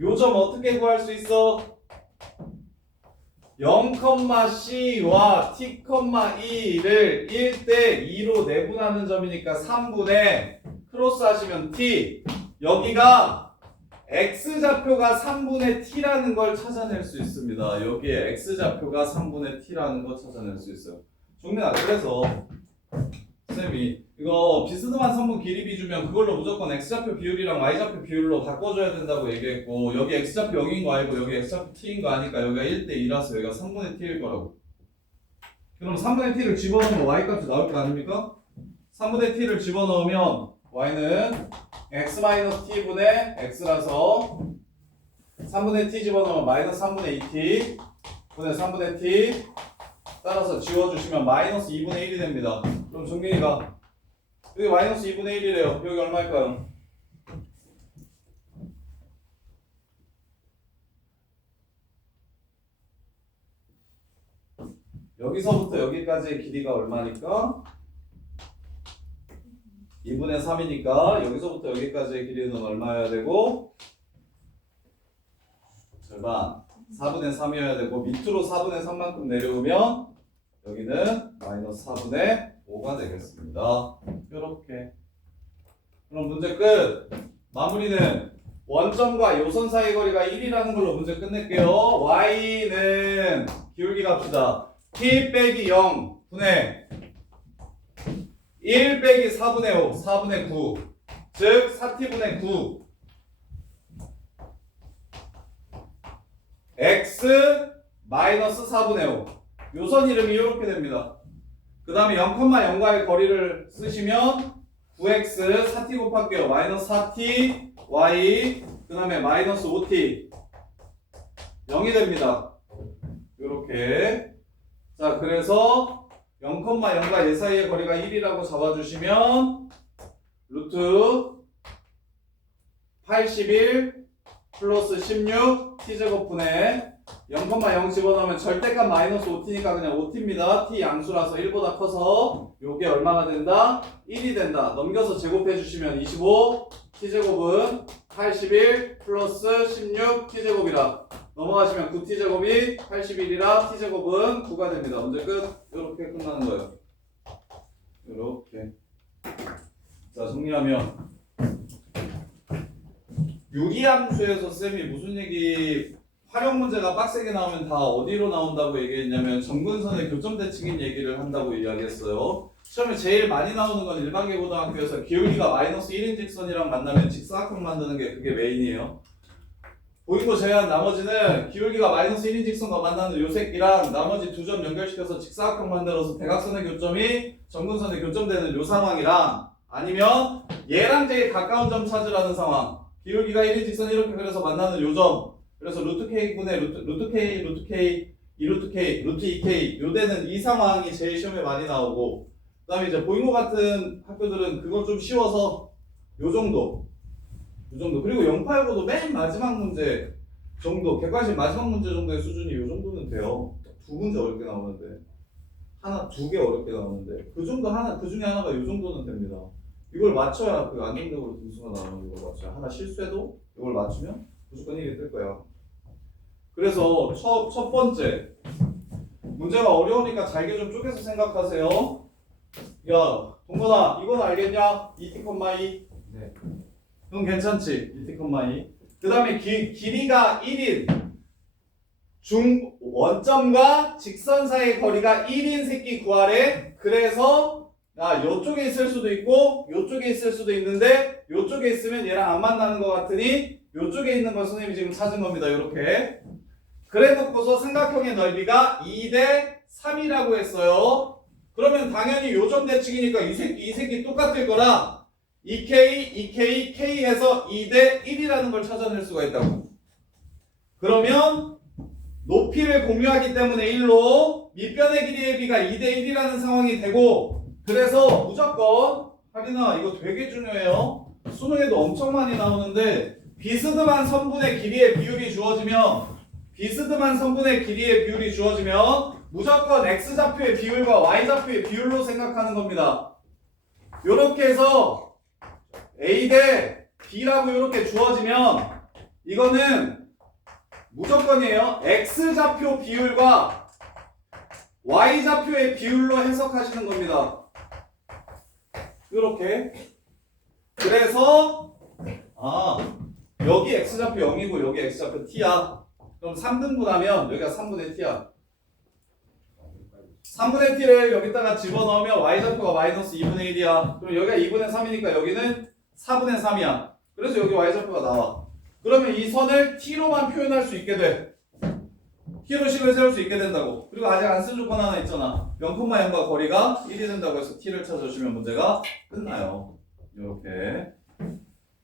요 점 어떻게 구할 수 있어? 0,C와 T,2를 1대2로 내분하는 점이니까 3분의 크로스 하시면 T. 여기가 X좌표가 3분의 T라는 걸 찾아낼 수 있습니다. 여기에 X좌표가 3분의 T라는 걸 찾아낼 수 있어요. 종민아, 그래서 쌤이 이거 비스듬한 선분 길이 비주면 그걸로 무조건 X좌표 비율이랑 Y좌표 비율로 바꿔줘야 된다고 얘기했고, 여기 X좌표 0인 거 알고 여기 X좌표 T인 거 아니까 여기가 1대2라서 여기가 3분의 T일 거라고. 그럼 3분의 T를 집어넣으면 Y값이 나올 거 아닙니까? 3분의 T를 집어넣으면 Y는 X-T분의 X라서 3분의 T 집어넣으면 마이너스 3분의 2T 분의 3분의 T 따라서 지워주시면 마이너스 2분의 1이 됩니다. 그럼 정민이가 여기 마이너스 2분의 1이래요. 여기 얼마일까요? 여기서부터 여기까지의 길이가 얼마니까? 2분의 3이니까 여기서부터 여기까지의 길이는 얼마여야 되고? 절반 4분의 3이어야 되고, 밑으로 4분의 3만큼 내려오면 여기는 마이너스 4분의 5가 되겠습니다. 이렇게. 그럼 문제 끝. 마무리는 원점과 요선 사이 거리가 1이라는 걸로 문제 끝낼게요. y는 기울기 갑시다. t 빼기 0 분의 1 빼기 4분의 5, 4분의 9, 즉 4t분의 9 x 마이너스 4분의 5. 요선 이름이 이렇게 됩니다. 그 다음에 0,0과의 거리를 쓰시면 9x 4t 곱할게요. 마이너스 4t y 그 다음에 마이너스 5t 0이 됩니다. 이렇게. 자, 그래서 0,0과 얘 사이의 거리가 1이라고 잡아주시면 루트 81 플러스 16 t제곱분의 0,0 집어넣으면 절대값 마이너스 5t니까 그냥 5t입니다. t 양수라서 1보다 커서 요게 얼마가 된다? 1이 된다. 넘겨서 제곱해 주시면 25 t제곱은 81 플러스 16 t제곱이라 넘어가시면 9t제곱이 81이라 t제곱은 9가 됩니다. 문제 끝. 이렇게 끝나는 거예요. 이렇게. 자, 정리하면 유기함수에서 쌤이 무슨 얘기, 활용 문제가 빡세게 나오면 다 어디로 나온다고 얘기했냐면 점근선의 교점 대칭인 얘기를 한다고 이야기했어요. 시험에 제일 많이 나오는 건 일반계고등학교에서 기울기가 마이너스 1인 직선이랑 만나면 직사각형 만드는 게 그게 메인이에요. 보이고 제외한 나머지는 기울기가 마이너스 1인 직선과 만나는 요 새끼랑 나머지 두 점 연결시켜서 직사각형 만들어서 대각선의 교점이 점근선에 교점되는 요 상황이랑, 아니면 얘랑 제일 가까운 점 찾으라는 상황. 기울기가 1인 직선이 이렇게 그래서 만나는 요 점. 그래서 루트 K분의 루트 K 2루트 K, 루트 2K 요대는 이 상황이 제일 시험에 많이 나오고 그 다음에 이제 보잉고 같은 학교들은 그건 좀 쉬워서 요 정도 그리고 089도 맨 마지막 문제 정도 객관식 마지막 문제 정도의 수준이 요 정도는 돼요. 두 문제 어렵게 나오는데 하나 두 개 어렵게 나오는데 그 정도 하나 그 중에 하나가 요 정도는 됩니다. 이걸 맞춰야 그 안정적으로 등수가 나오는 걸 맞춰야 하나 실수해도 이걸 맞추면 무조건 1이 뜰 거야. 그래서 첫 번째 문제가 어려우니까 잘게 좀 쪼개서 생각하세요. 야 동건아 이건 알겠냐? 2t, 2 네. 그럼 괜찮지? 2t, 2 그 다음에 길이가 1인 원점과 직선 사이의 거리가 1인 새끼 구하래. 그래서 요쪽에 있을 수도 있고 요쪽에 있을 수도 있는데 요쪽에 있으면 얘랑 안 만나는 것 같으니 요쪽에 있는 걸 선생님이 지금 찾은 겁니다. 이렇게 그래 놓고서 삼각형의 넓이가 2대 3이라고 했어요. 그러면 당연히 요점 대칭이니까 이 새끼 똑같을 거라 2K, 2K, K 해서 2대 1이라는 걸 찾아낼 수가 있다고. 그러면 높이를 공유하기 때문에 1로 밑변의 길이의 비가 2대 1이라는 상황이 되고 그래서 무조건 하리나 이거 되게 중요해요. 수능에도 엄청 많이 나오는데 비스듬한 선분의 길이의 비율이 주어지면 무조건 X좌표의 비율과 Y좌표의 비율로 생각하는 겁니다. 요렇게 해서 A 대 B라고 이렇게 주어지면 이거는 무조건이에요. X좌표 비율과 Y좌표의 비율로 해석하시는 겁니다. 이렇게. 그래서 여기 X좌표 0이고 여기 X좌표 T야. 그럼 3등분하면 여기가 3분의 T야. 3분의 T를 여기다가 집어넣으면 Y좌표가 마이너스 2분의 1이야. 그럼 여기가 2분의 3이니까 여기는 4분의 3이야. 그래서 여기 Y좌표가 나와. 그러면 이 선을 T로만 표현할 수 있게 돼. T로 식을 세울 수 있게 된다고. 그리고 아직 안 쓴 조건 하나 있잖아. 0,0과 거리가 1이 된다고 해서 T를 찾아주시면 문제가 끝나요. 이렇게.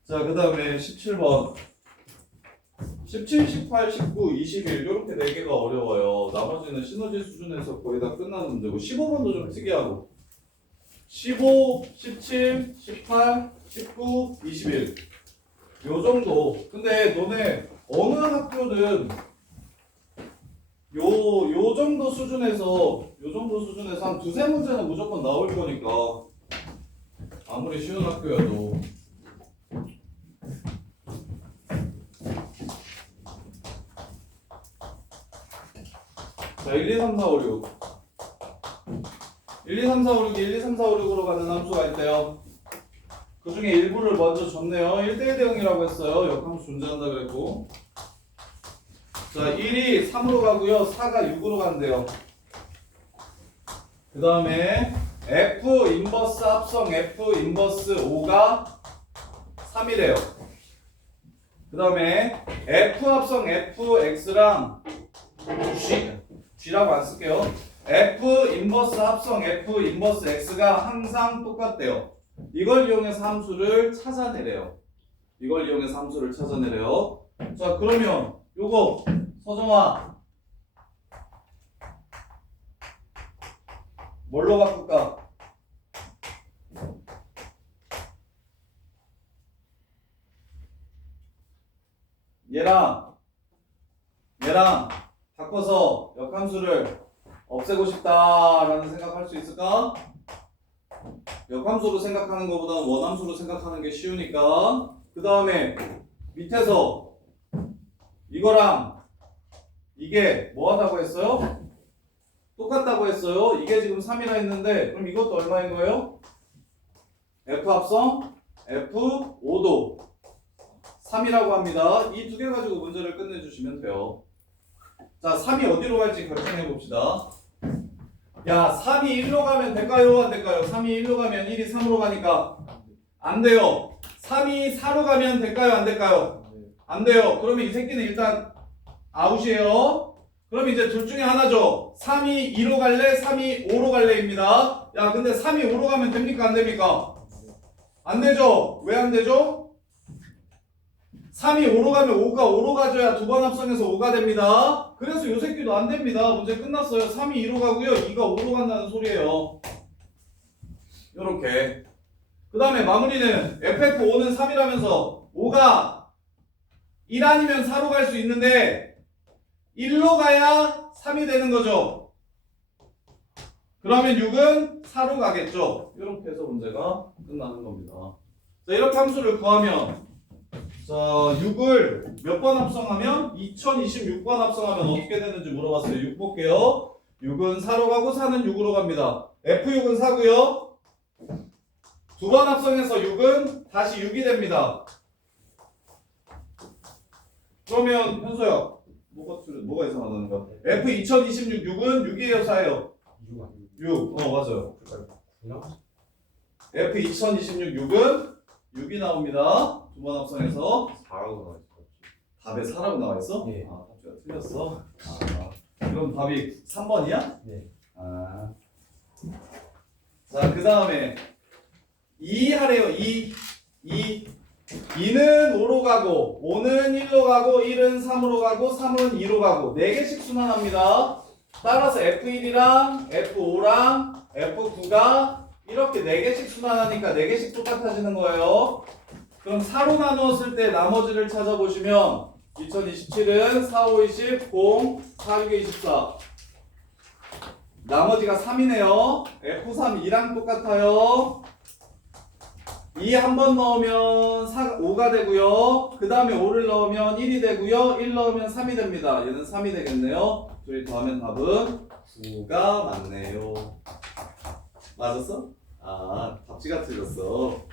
자, 그 다음에 17번. 17, 18, 19, 21 이렇게 4개가 어려워요. 나머지는 시너지 수준에서 거의 다 끝나는 문제고 15번도 좀 특이하고 15, 17, 18, 19, 21 요 정도. 근데 너네 어느 학교든 요 정도 수준에서 한 두세 문제는 무조건 나올 거니까 아무리 쉬운 학교여도. 자, 1, 2, 3, 4, 5, 6 1, 2, 3, 4, 5, 6이 1, 2, 3, 4, 5, 6으로 가는 함수가 있대요. 그 중에 일부를 먼저 줬네요. 1대1 대응이라고 했어요. 역함수 존재한다 그랬고. 자, 1이 3으로 가고요. 4가 6으로 간대요. 그 다음에 F 인버스 합성 F 인버스 5가 3이래요. 그 다음에 F 합성 FX랑 G라고 안 쓸게요. F 인버스 합성 F 인버스 X가 항상 똑같대요. 이걸 이용해서 함수를 찾아내래요. 자, 그러면 요거 서정아 뭘로 바꿀까? 얘랑 바꿔서 역함수를 없애고 싶다라는 생각할 수 있을까? 역함수로 생각하는 것보다 원함수로 생각하는 게 쉬우니까. 그 다음에 밑에서 이거랑 이게 뭐 하다고 했어요? 똑같다고 했어요. 이게 지금 3이라 했는데 그럼 이것도 얼마인 거예요? F 합성 F 5도 3이라고 합니다. 이 두 개 가지고 문제를 끝내주시면 돼요. 자, 3이 어디로 갈지 결정해 봅시다. 야, 3이 1로 가면 될까요? 안 될까요? 3이 1로 가면 1이 3으로 가니까 안 돼요. 3이 4로 가면 될까요? 안 될까요? 안 돼요. 그러면 이 새끼는 일단 아웃이에요. 그럼 이제 둘 중에 하나죠. 3이 2로 갈래? 3이 5로 갈래입니다. 야, 근데 3이 5로 가면 됩니까? 안 됩니까? 안 되죠. 왜 안 되죠? 3이 5로 가면 5가 5로 가줘야 두 번 합성해서 5가 됩니다. 그래서 요 새끼도 안 됩니다. 문제 끝났어요. 3이 2로 가고요. 2가 5로 간다는 소리예요. 요렇게. 그 다음에 마무리는 FF5는 3이라면서 5가 1 아니면 4로 갈 수 있는데 1로 가야 3이 되는 거죠. 그러면 6은 4로 가겠죠. 이렇게 해서 문제가 끝나는 겁니다. 자, 이렇게 함수를 구하면 자, 6을 몇 번 합성하면 2026번 합성하면 어떻게 되는지 물어봤어요. 6 볼게요. 6은 4로 가고 4는 6으로 갑니다. F6은 4고요. 두 번 합성해서 6은 다시 6이 됩니다. 그러면 현소야 뭐가 이상하다는 거야? F 2026 6은 6이에요, 4예요? 6 아니에요? 6. 맞아요. 그러니까 F 2026 6은 6이 나옵니다. 두 번 합성해서 4라고 나와 있어. 답에 4라고 나와 있어? 예. 아, 답지가 틀렸어. 그럼 답이 3번이야? 네. 자, 그 다음에 2 하래요. 2는 5로 가고 5는 1로 가고 1은 3으로 가고 3은 2로 가고 4개씩 순환합니다. 따라서 F1이랑 F5랑 F9가 이렇게 4개씩 순환하니까 4개씩 똑같아지는 거예요. 그럼 4로 나누었을 때 나머지를 찾아보시면 2027은 4, 5, 20, 0, 4, 6, 24 나머지가 3이네요. F3 2랑 똑같아요. 2 한 번 넣으면 5가 되고요. 그 다음에 5를 넣으면 1이 되고요. 1 넣으면 3이 됩니다. 얘는 3이 되겠네요. 둘이 더하면 답은 9가 맞네요. 맞았어? 아, 답지가 틀렸어.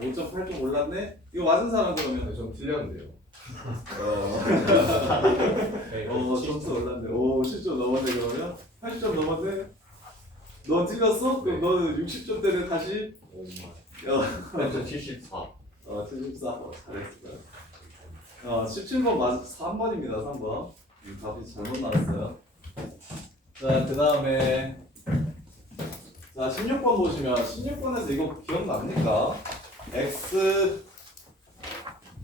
5.8좀 올랐네? 이거 맞은 사람 그러면? 좀 틀렸는데요. 점수 올랐네. 오, 10점 넘었네 그러면? 80점 넘었네? 너 틀렸어? 그럼 너는 60점대는 다시? 저 74. 74. 잘했어요. 17번 맞 3번입니다. 3번. 답이 잘못 나왔어요. 자, 그 다음에 자, 16번 보시면 16번에서 이거 기억납니까? X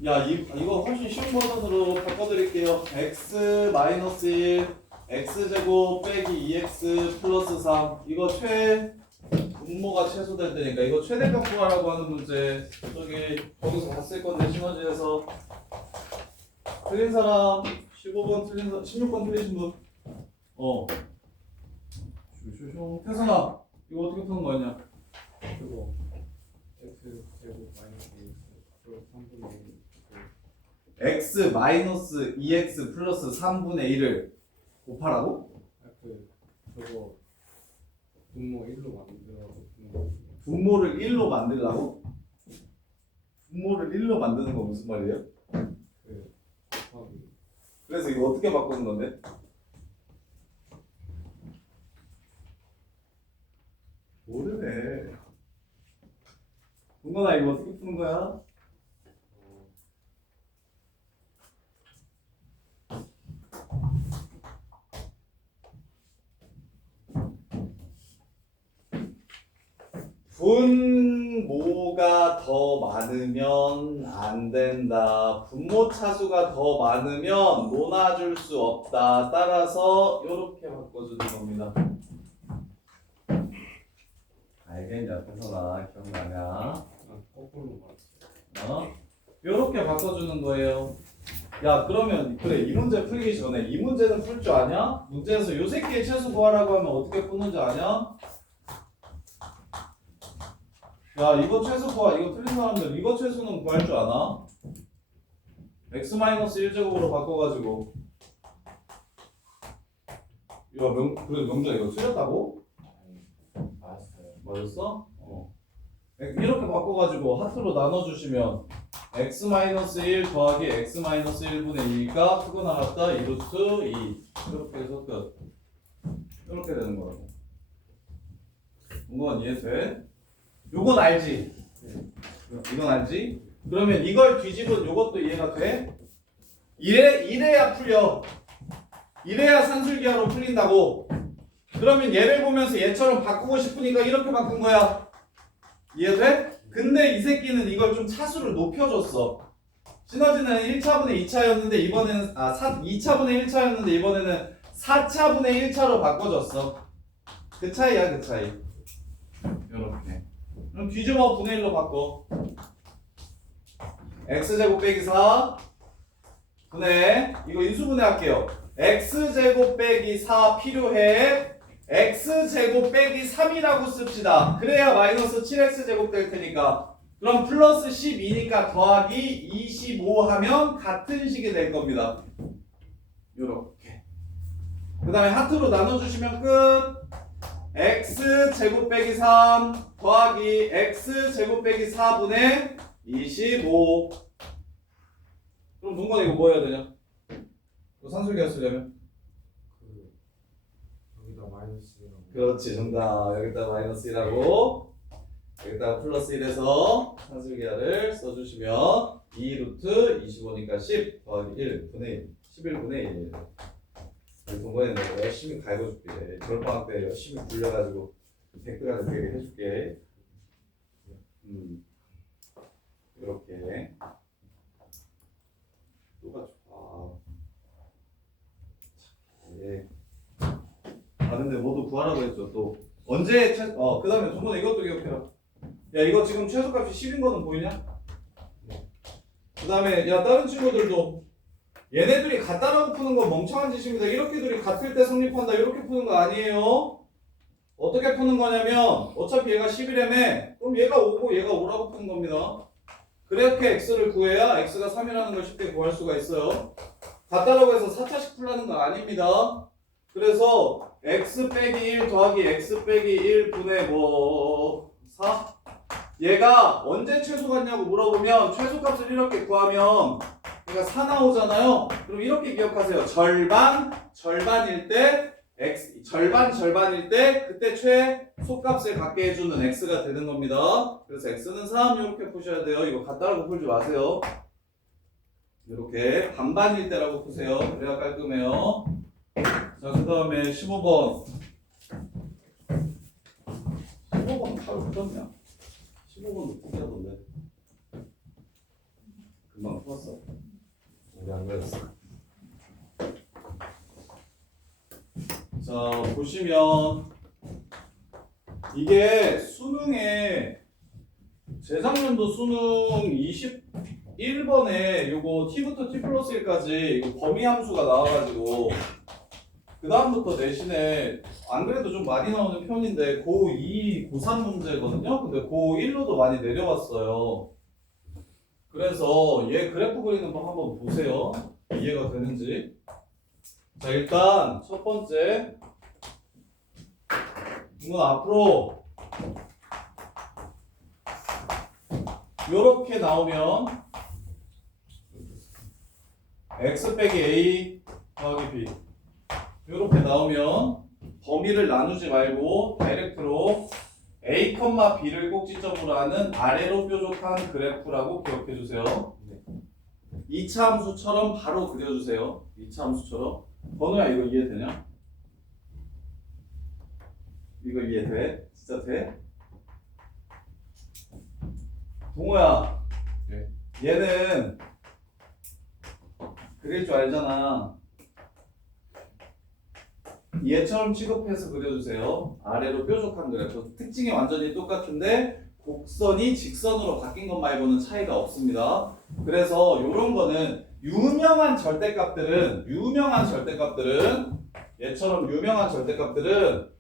이거 훨씬 쉬운 버전으로 바꿔드릴게요. X 마이너스 1 X제곱 빼기 2X 플러스 3 이거 분모가 최소될 때니까 이거 최대값 구하라고 하는 문제 거기서 봤을 건데 시너지에서 틀린 사람 15번 틀린 사람 16번 틀리신 분 태선아 이거 어떻게 푸는 거냐? 그거 x 제곱 마이너스 3분의 1 x 마이너스 2x 플러스 3분의 1을 곱하라고? 저거 분모 1로 만들어서 분모를 1로 만들라고? 분모를 1로 만드는 거 무슨 말이에요? 곱하기 그래서 이거 어떻게 바꾸는 건데? 모르네. 동건아 이거 어떻게 푸는 거야? 분모가 더 많으면 안 된다. 분모 차수가 더 많으면 논아줄 수 없다. 따라서 이렇게 바꿔주는 겁니다. 알겠냐, 태선아 기억나냐? 거꾸로 말했어. 이렇게 바꿔주는 거예요. 야, 그러면 그래 이 문제 풀기 전에 이 문제는 풀 줄 아냐? 문제에서 요 새끼의 최소 구하라고 하면 어떻게 푸는지 아냐? 야, 이거 최소 구하. 이거 틀린 사람들 이거 최소는 구할 줄 아나? x-1제곱으로 바꿔가지고 이거 그래 명자 이거 틀렸다고? 맞았어요. 맞았어? 이렇게 바꿔가지고 하트로 나눠주시면 x-1 더하기 x-1분의 2가 크고 나갔다 2루트 2 이렇게 해서 끝. 이렇게 되는 거라고. 이건 이해돼? 요건 알지? 이건 알지? 그러면 이걸 뒤집은 요것도 이해가 돼? 이래야 풀려. 이래야 산술기하로 풀린다고. 그러면 얘를 보면서 얘처럼 바꾸고 싶으니까 이렇게 바꾼 거야. 이해돼? 근데 이 새끼는 이걸 좀 차수를 높여줬어. 시너지는 1차분의 2차였는데 이번에는 2차분의 1차였는데 이번에는 4차분의 1차로 바꿔줬어. 그 차이야, 그 차이. 요렇게. 그럼 뒤집어 분의 1로 바꿔. x제곱 빼기 4 분의 이거 인수분해 할게요. x제곱 빼기 4 필요해. x제곱 빼기 3이라고 씁시다. 그래야 마이너스 7x제곱 될 테니까. 그럼 플러스 12니까 더하기 25 하면 같은 식이 될 겁니다. 요렇게. 그 다음에 하트로 나눠주시면 끝. x제곱 빼기 3 더하기 x제곱 빼기 4분의 25. 그럼 동건 이거 뭐 해야 되냐? 이거 산술계화 쓰려면? 그 여기다 마이너스라고. 그렇지, 정답. 여기다 마이너스 1하고 여기다가 플러스 1해서 산술계화를 써주시면 2 루트 25니까 10 더하기 1 분의 1 11분의 1. 동건이는 내가 열심히 갈궈줄게. 겨울방학 때 열심히 굴려가지고 댓글 되게 해줄게. 이렇게 똑같아. 예. 근데 모두 구하라고 했죠. 또 언제 그 다음에 동건아 이것도 기억해라. 야 이거 지금 최소값이 10인 거는 보이냐? 그 다음에 야 다른 친구들도 얘네들이 같다라고 푸는 건 멍청한 짓입니다. 이렇게 둘이 같을 때 성립한다 이렇게 푸는 거 아니에요. 어떻게 푸는 거냐면 어차피 얘가 11이라며 그럼 얘가 5고 얘가 5라고 푸는 겁니다. 그렇게 x를 구해야 x가 3이라는 걸 쉽게 구할 수가 있어요. 같다라고 해서 4차씩 풀라는 거 아닙니다. 그래서 x 빼기 1 더하기 x 빼기 1 분의 4? 얘가 언제 최소 같냐고 물어보면 최소값을 이렇게 구하면 얘가 4 나오잖아요. 그럼 이렇게 기억하세요. 절반일 때 절반일 때 그때 최소값을 갖게 해주는 x가 되는 겁니다. 그래서 x는 3 이렇게 푸셔야 돼요. 이거 같다라고 풀지 마세요. 이렇게 반반일 때라고 푸세요. 그래야 깔끔해요. 자, 그 다음에 15번. 15번 바로 풀었냐? 15번도 풀었던데. 금방 풀었어. 우리 안 걸렸어. 자, 보시면 이게 수능에 재작년도 수능 21번에 요거 t부터 t 플러스 1까지 이거 범위 함수가 나와가지고 그 다음부터 내신에 안 그래도 좀 많이 나오는 편인데 고2, 고3 문제거든요. 근데 고1로도 많이 내려왔어요. 그래서 얘 그래프 그리는 거 한번 보세요. 이해가 되는지. 자, 일단 첫 번째 이건 앞으로 요렇게 나오면 x 빼기 a 더하기 b 요렇게 나오면 범위를 나누지 말고 다이렉트로 a, b를 꼭지점으로 하는 아래로 뾰족한 그래프라고 기억해 주세요. 2차 함수처럼 바로 그려주세요. 2차 함수처럼. 번호야 이거 이해되냐? 이거 이해돼? 진짜 돼? 동호야. 네. 얘는 그릴 줄 알잖아. 얘처럼 취급해서 그려주세요. 아래로 뾰족한 그래프. 특징이 완전히 똑같은데 곡선이 직선으로 바뀐 것 말고는 차이가 없습니다. 그래서 이런 거는 유명한 절대값들은 얘처럼 유명한 절대값들은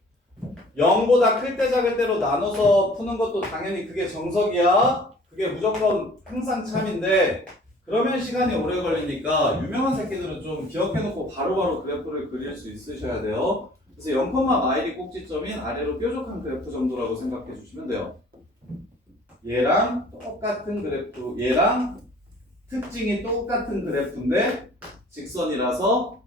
0보다 클 때 작을 때로 나눠서 푸는 것도 당연히 그게 정석이야. 그게 무조건 항상 참인데 그러면 시간이 오래 걸리니까 유명한 새끼들은 좀 기억해놓고 바로바로 그래프를 그릴 수 있으셔야 돼요. 그래서 0, 마일이 꼭지점인 아래로 뾰족한 그래프 정도라고 생각해 주시면 돼요. 얘랑 똑같은 그래프, 얘랑 특징이 똑같은 그래프인데 직선이라서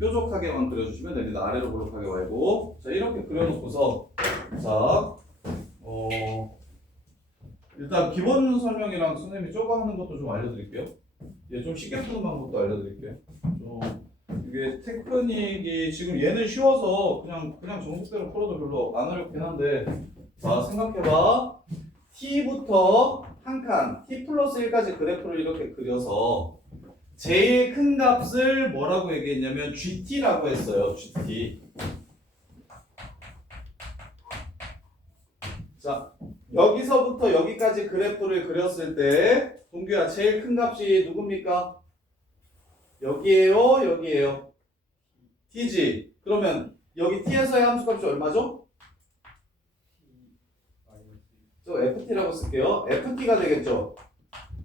뾰족하게만 그려주시면 됩니다. 아래로 볼록하게 말고. 자, 이렇게 그려놓고서 자, 일단 기본 설명이랑 선생님이 쪼가 하는 것도 좀 알려드릴게요. 얘 좀 쉽게 푸는 방법도 알려드릴게요. 좀 이게 테크닉이 지금 얘는 쉬워서 그냥 정석대로 풀어도 별로 안 어렵긴 한데 자, 생각해봐. t부터 한 칸 t 플러스 1까지 그래프를 이렇게 그려서 제일 큰 값을 뭐라고 얘기했냐면 GT라고 했어요. GT. 자, 여기서부터 여기까지 그래프를 그렸을 때 동규야 제일 큰 값이 누굽니까? 여기에요, 여기에요. t지. 그러면 여기 t에서의 함수값이 얼마죠? 저 ft라고 쓸게요. ft가 되겠죠.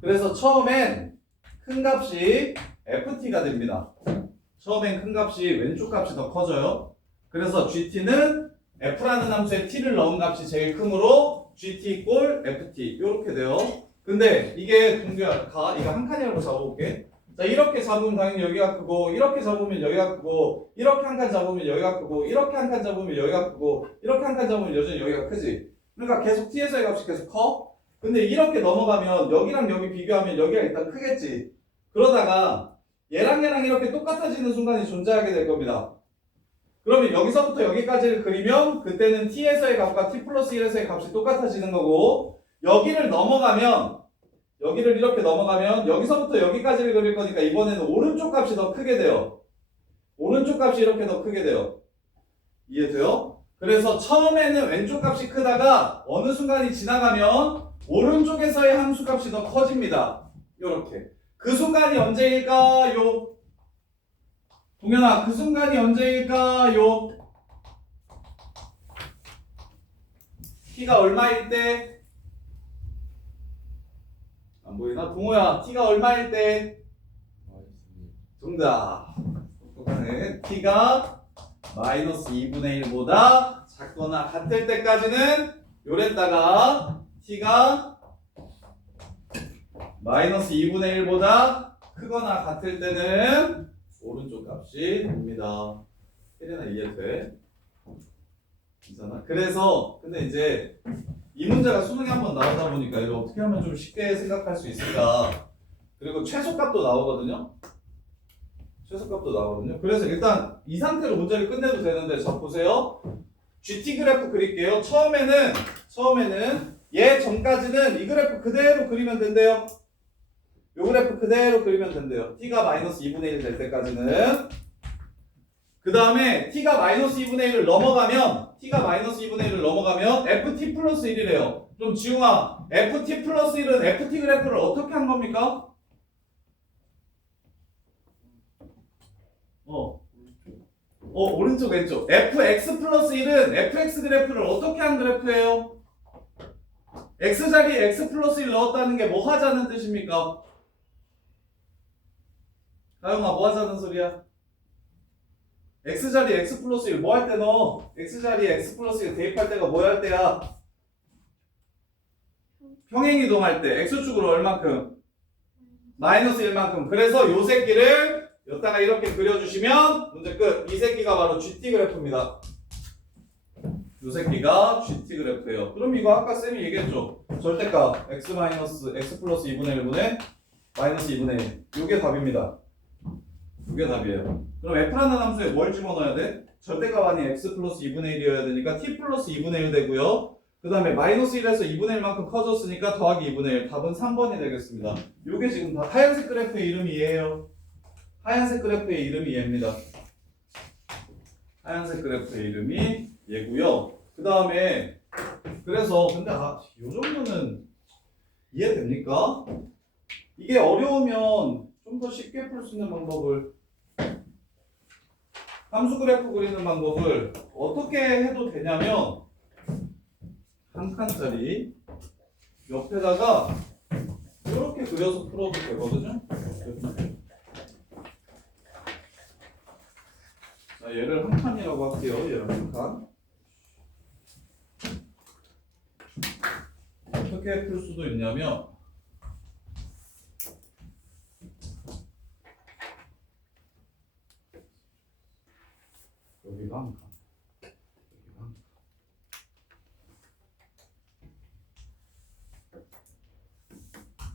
그래서 처음엔 큰 값이 ft가 됩니다. 처음엔 큰 값이 왼쪽 값이 더 커져요. 그래서 gt는 f라는 함수에 t를 넣은 값이 제일 크므로 gt 꼴 ft 이렇게 돼요. 근데 이게 동규야 이거 한 칸이라고 잡아볼게. 자, 이렇게 잡으면 당연히 여기가 크고, 이렇게 잡으면 여기가 크고, 이렇게 한 칸 잡으면 여기가 크고, 이렇게 한 칸 잡으면 여기가 크고, 이렇게 한 칸 잡으면 여전히 여기가 크지. 그러니까 계속 t에서의 값이 계속 커. 근데 이렇게 넘어가면 여기랑 여기 비교하면 여기가 일단 크겠지. 그러다가 얘랑 이렇게 똑같아지는 순간이 존재하게 될 겁니다. 그러면 여기서부터 여기까지를 그리면 그때는 t에서의 값과 t 플러스 1에서의 값이 똑같아지는 거고, 여기를 넘어가면 여기를 이렇게 넘어가면 여기서부터 여기까지를 그릴 거니까 이번에는 오른쪽 값이 더 크게 돼요. 오른쪽 값이 이렇게 더 크게 돼요. 이해돼요? 그래서 처음에는 왼쪽 값이 크다가 어느 순간이 지나가면 오른쪽에서의 함수 값이 더 커집니다. 요렇게. 그 순간이 언제일까요? 동현아, 그 순간이 언제일까요? t가 얼마일 때? 안 보이나? 동호야, t가 얼마일 때? 정답. 똑똑하네. t가 마이너스 2분의 1보다 작거나 같을 때까지는 요랬다가 t가 마이너스 2분의 1보다 크거나 같을 때는 오른쪽 값이 됩니다. 혜련아 이해돼? 괜찮아? 그래서 근데 이제 이 문제가 수능에 한번 나오다 보니까 이걸 어떻게 하면 좀 쉽게 생각할 수 있을까? 그리고 최소값도 나오거든요. 최소값도 나오거든요. 그래서 일단 이 상태로 문제를 끝내도 되는데 자 보세요. GT 그래프 그릴게요. 처음에는 얘 전까지는 이 그래프 그대로 그리면 된대요. 요 그래프 그대로 그리면 된대요. t가 마이너스 2분의 1 될 때까지는. 그 다음에 t가 마이너스 2분의 1을 넘어가면 ft 플러스 1이래요. 그럼 지웅아, ft 플러스 1은 ft 그래프를 어떻게 한 겁니까? 오른쪽 왼쪽. fx 플러스 1은 fx 그래프를 어떻게 한 그래프예요? x자리에 x 플러스 1 넣었다는 게 뭐 하자는 뜻입니까? 가영아, 뭐 하자는 소리야? x자리에 x 플러스 1 뭐 할 때 넣어? x자리에 x 플러스 1 대입할 때가 뭐 할 때야? 평행이동할 때 x축으로 얼만큼? 마이너스 1만큼. 그래서 요 새끼를 여기다가 이렇게 그려주시면 문제 끝. 이 새끼가 바로 GT 그래프입니다. 요 새끼가 GT 그래프예요. 그럼 이거 아까 쌤이 얘기했죠. 절대값 x 플러스 2분의 1분의 마이너스 2분의 1. 요게 답입니다. 요게 답이에요. 그럼 f라는 함수에 뭘 집어넣어야 돼? 절대값 아닌 x 플러스 2분의 1이어야 되니까 t 플러스 2분의 1 되고요. 그 다음에 마이너스 1에서 2분의 1만큼 커졌으니까 더하기 2분의 1. 답은 3번이 되겠습니다. 요게 지금 다 하얀색 그래프의 이름이 얘예요. 하얀색 그래프의 이름이 얘입니다. 하얀색 그래프의 이름이 얘고요. 그 다음에 그래서 근데 요 정도는 이해됩니까? 이게 어려우면 좀 더 쉽게 풀 수 있는 방법을 함수 그래프 그리는 방법을 어떻게 해도 되냐면 한 칸짜리 옆에다가 이렇게 그려서 풀어도 되거든요. 자, 얘를 한 칸이라고 할게요. 얘를 한 칸. 어떻게 풀 수도 있냐면 여기가 한 칸. 여기가 한 칸.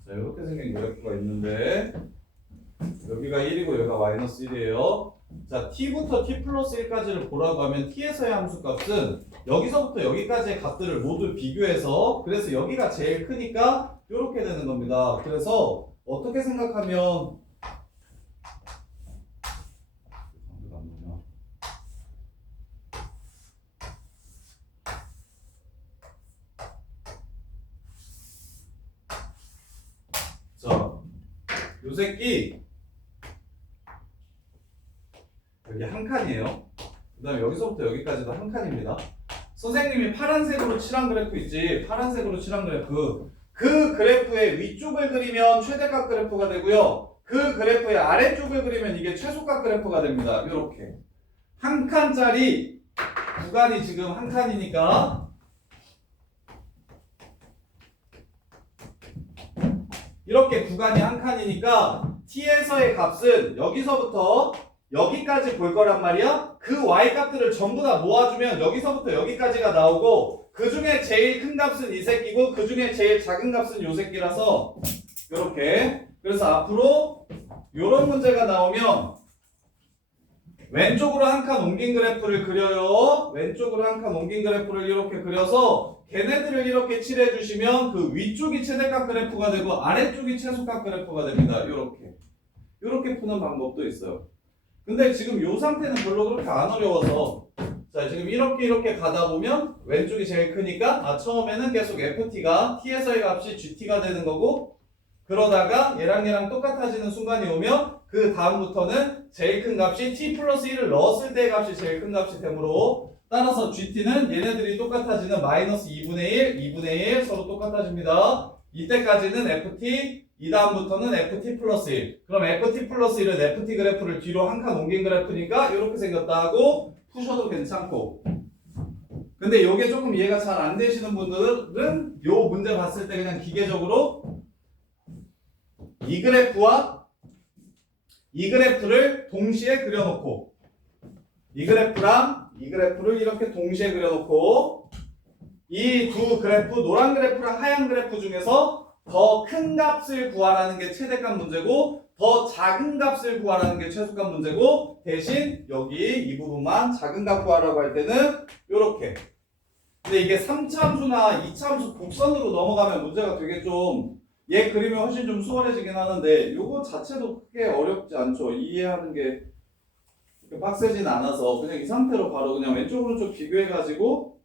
자, 이렇게 생긴 그래프가 있는데 여기가 1이고 여기가 마이너스 1이에요. 자, t부터 t 플러스 1까지를 보라고 하면 t에서의 함수값은 여기서부터 여기까지의 값들을 모두 비교해서 그래서 여기가 제일 크니까 이렇게 이렇게 되는 겁니다. 그래서 어떻게 생각하면 자, 요 새끼 여기 한 칸이에요. 그 다음에 여기서부터 여기까지도 한 칸입니다. 선생님이 파란색으로 칠한 그래프 있지. 파란색으로 칠한 그래프. 그 그래프의 위쪽을 그리면 최대값 그래프가 되고요. 그 그래프의 아래쪽을 그리면 이게 최소값 그래프가 됩니다. 이렇게 한 칸짜리 구간이 지금 한 칸이니까 이렇게 구간이 한 칸이니까 t에서의 값은 여기서부터 여기까지 볼 거란 말이야. 그 y 값들을 전부 다 모아주면 여기서부터 여기까지가 나오고 그 중에 제일 큰 값은 이 새끼고 그 중에 제일 작은 값은 요 새끼라서 이렇게. 그래서 앞으로 요런 문제가 나오면 왼쪽으로 한 칸 옮긴 그래프를 그려요. 왼쪽으로 한 칸 옮긴 그래프를 이렇게 그려서 걔네들을 이렇게 칠해 주시면 그 위쪽이 최대값 그래프가 되고 아래쪽이 최소값 그래프가 됩니다. 이렇게 푸는 방법도 있어요. 근데 지금 이 상태는 별로 그렇게 안 어려워서 자 지금 이렇게 가다 보면 왼쪽이 제일 크니까 처음에는 계속 ft가 t에서의 값이 gt가 되는 거고 그러다가 얘랑 똑같아지는 순간이 오면 그 다음부터는 제일 큰 값이 t 플러스 1을 넣었을 때의 값이 제일 큰 값이 되므로 따라서 gt는 얘네들이 똑같아지는 마이너스 2분의 1, 2분의 1 서로 똑같아집니다. 이때까지는 ft 이 다음부터는 ft 플러스 1. 그럼 ft 플러스 1은 ft 그래프를 뒤로 한 칸 옮긴 그래프니까 이렇게 생겼다 하고 푸셔도 괜찮고. 근데 요게 조금 이해가 잘 안 되시는 분들은 요 문제 봤을 때 그냥 기계적으로 이 그래프와 이 그래프를 동시에 그려놓고 이 그래프랑 이 그래프를 이렇게 동시에 그려놓고 이 두 그래프 노란 그래프랑 하얀 그래프 중에서 더 큰 값을 구하라는 게 최대값 문제고 더 작은 값을 구하라는 게 최소값 문제고 대신 여기 이 부분만 작은 값 구하라고 할 때는 이렇게. 근데 이게 3차함수나 2차함수 곡선으로 넘어가면 문제가 되게 좀 얘 그리면 훨씬 좀 수월해지긴 하는데 요거 자체도 크게 어렵지 않죠. 이해하는 게 그렇게 빡세진 않아서 그냥 이 상태로 바로 그냥 왼쪽 오른쪽 비교해가지고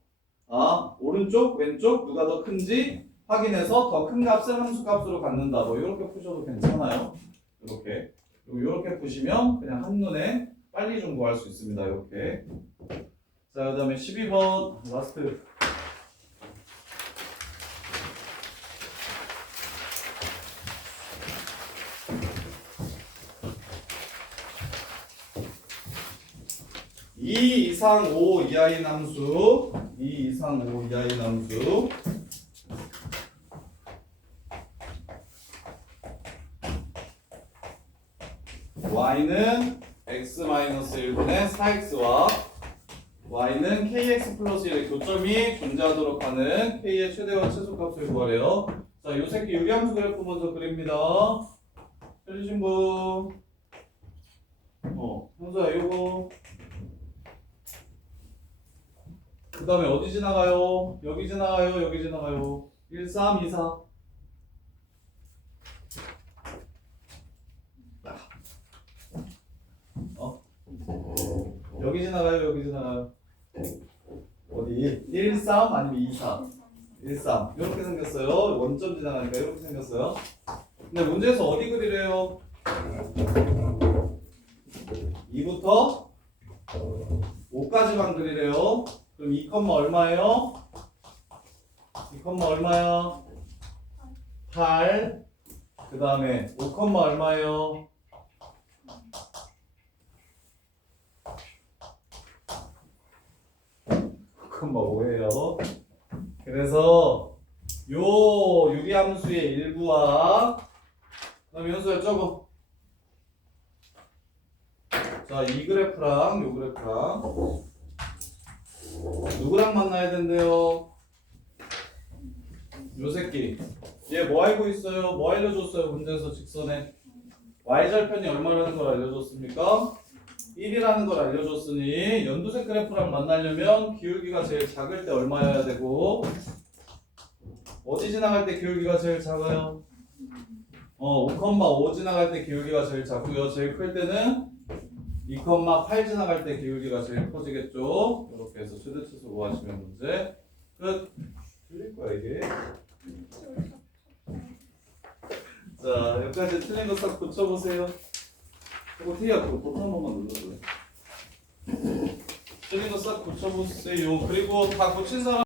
오른쪽 왼쪽 누가 더 큰지 확인해서 더 큰 값을 함수값으로 갖는다. 뭐 이렇게 푸셔도 괜찮아요. 이렇게. 그리고 이렇게 푸시면 그냥 한눈에 빨리 좀 구할 수 있습니다. 이렇게. 자, 그 다음에 12번 라스트. 이 이상 5 이하인 함수 2 이상 5 이하인 함수 y는 x-1분의 4x와 y는 kx 플러스 1의 교점이 존재하도록 하는 k의 최대와 최소값을 구하래요. 자, 요 새끼 유리함수 그래프 먼저 그립니다. 해주신 분. 형수야, 요거. 그 다음에 어디 지나가요? 여기 지나가요? 여기 지나가요? 1, 3, 2, 4. 여기 지나가요? 여기 지나가요? 어디? 1, 3 아니면 2, 4? 1, 3 이렇게 생겼어요. 원점 지나가니까 이렇게 생겼어요. 근데 문제에서 어디 그리래요? 2부터 5까지만 그리래요. 그럼 2, 얼마예요? 2, 얼마야? 8. 그 다음에 5, 얼마예요? 5예요. 그래서 요 유리함수의 일부와 그다음에 현수야 적어. 자, 이 그래프랑 요 그래프랑 누구랑 만나야 된대요? 요 새끼. 얘 뭐 알고 있어요? 뭐 알려줬어요? 문제에서 직선에 y절편이 얼마라는 걸 알려줬습니까? 1이라는 걸 알려줬으니 연두색 그래프랑 만나려면 기울기가 제일 작을 때 얼마여야 되고 어디 지나갈 때 기울기가 제일 작아요? 5,5 지나갈 때 기울기가 제일 작고요. 제일 클 때는 2,8 지나갈 때 기울기가 제일 커지겠죠. 이렇게 해서 최대치수 구하시면 문제 끝. 틀릴 거야 이게. 자, 여기까지 틀린 거 싹 붙여보세요. 그리고 티야 그거 버튼 한 번만 눌러줘요. 틀린 거 싹 붙여보세요. 그리고 다 고친 사람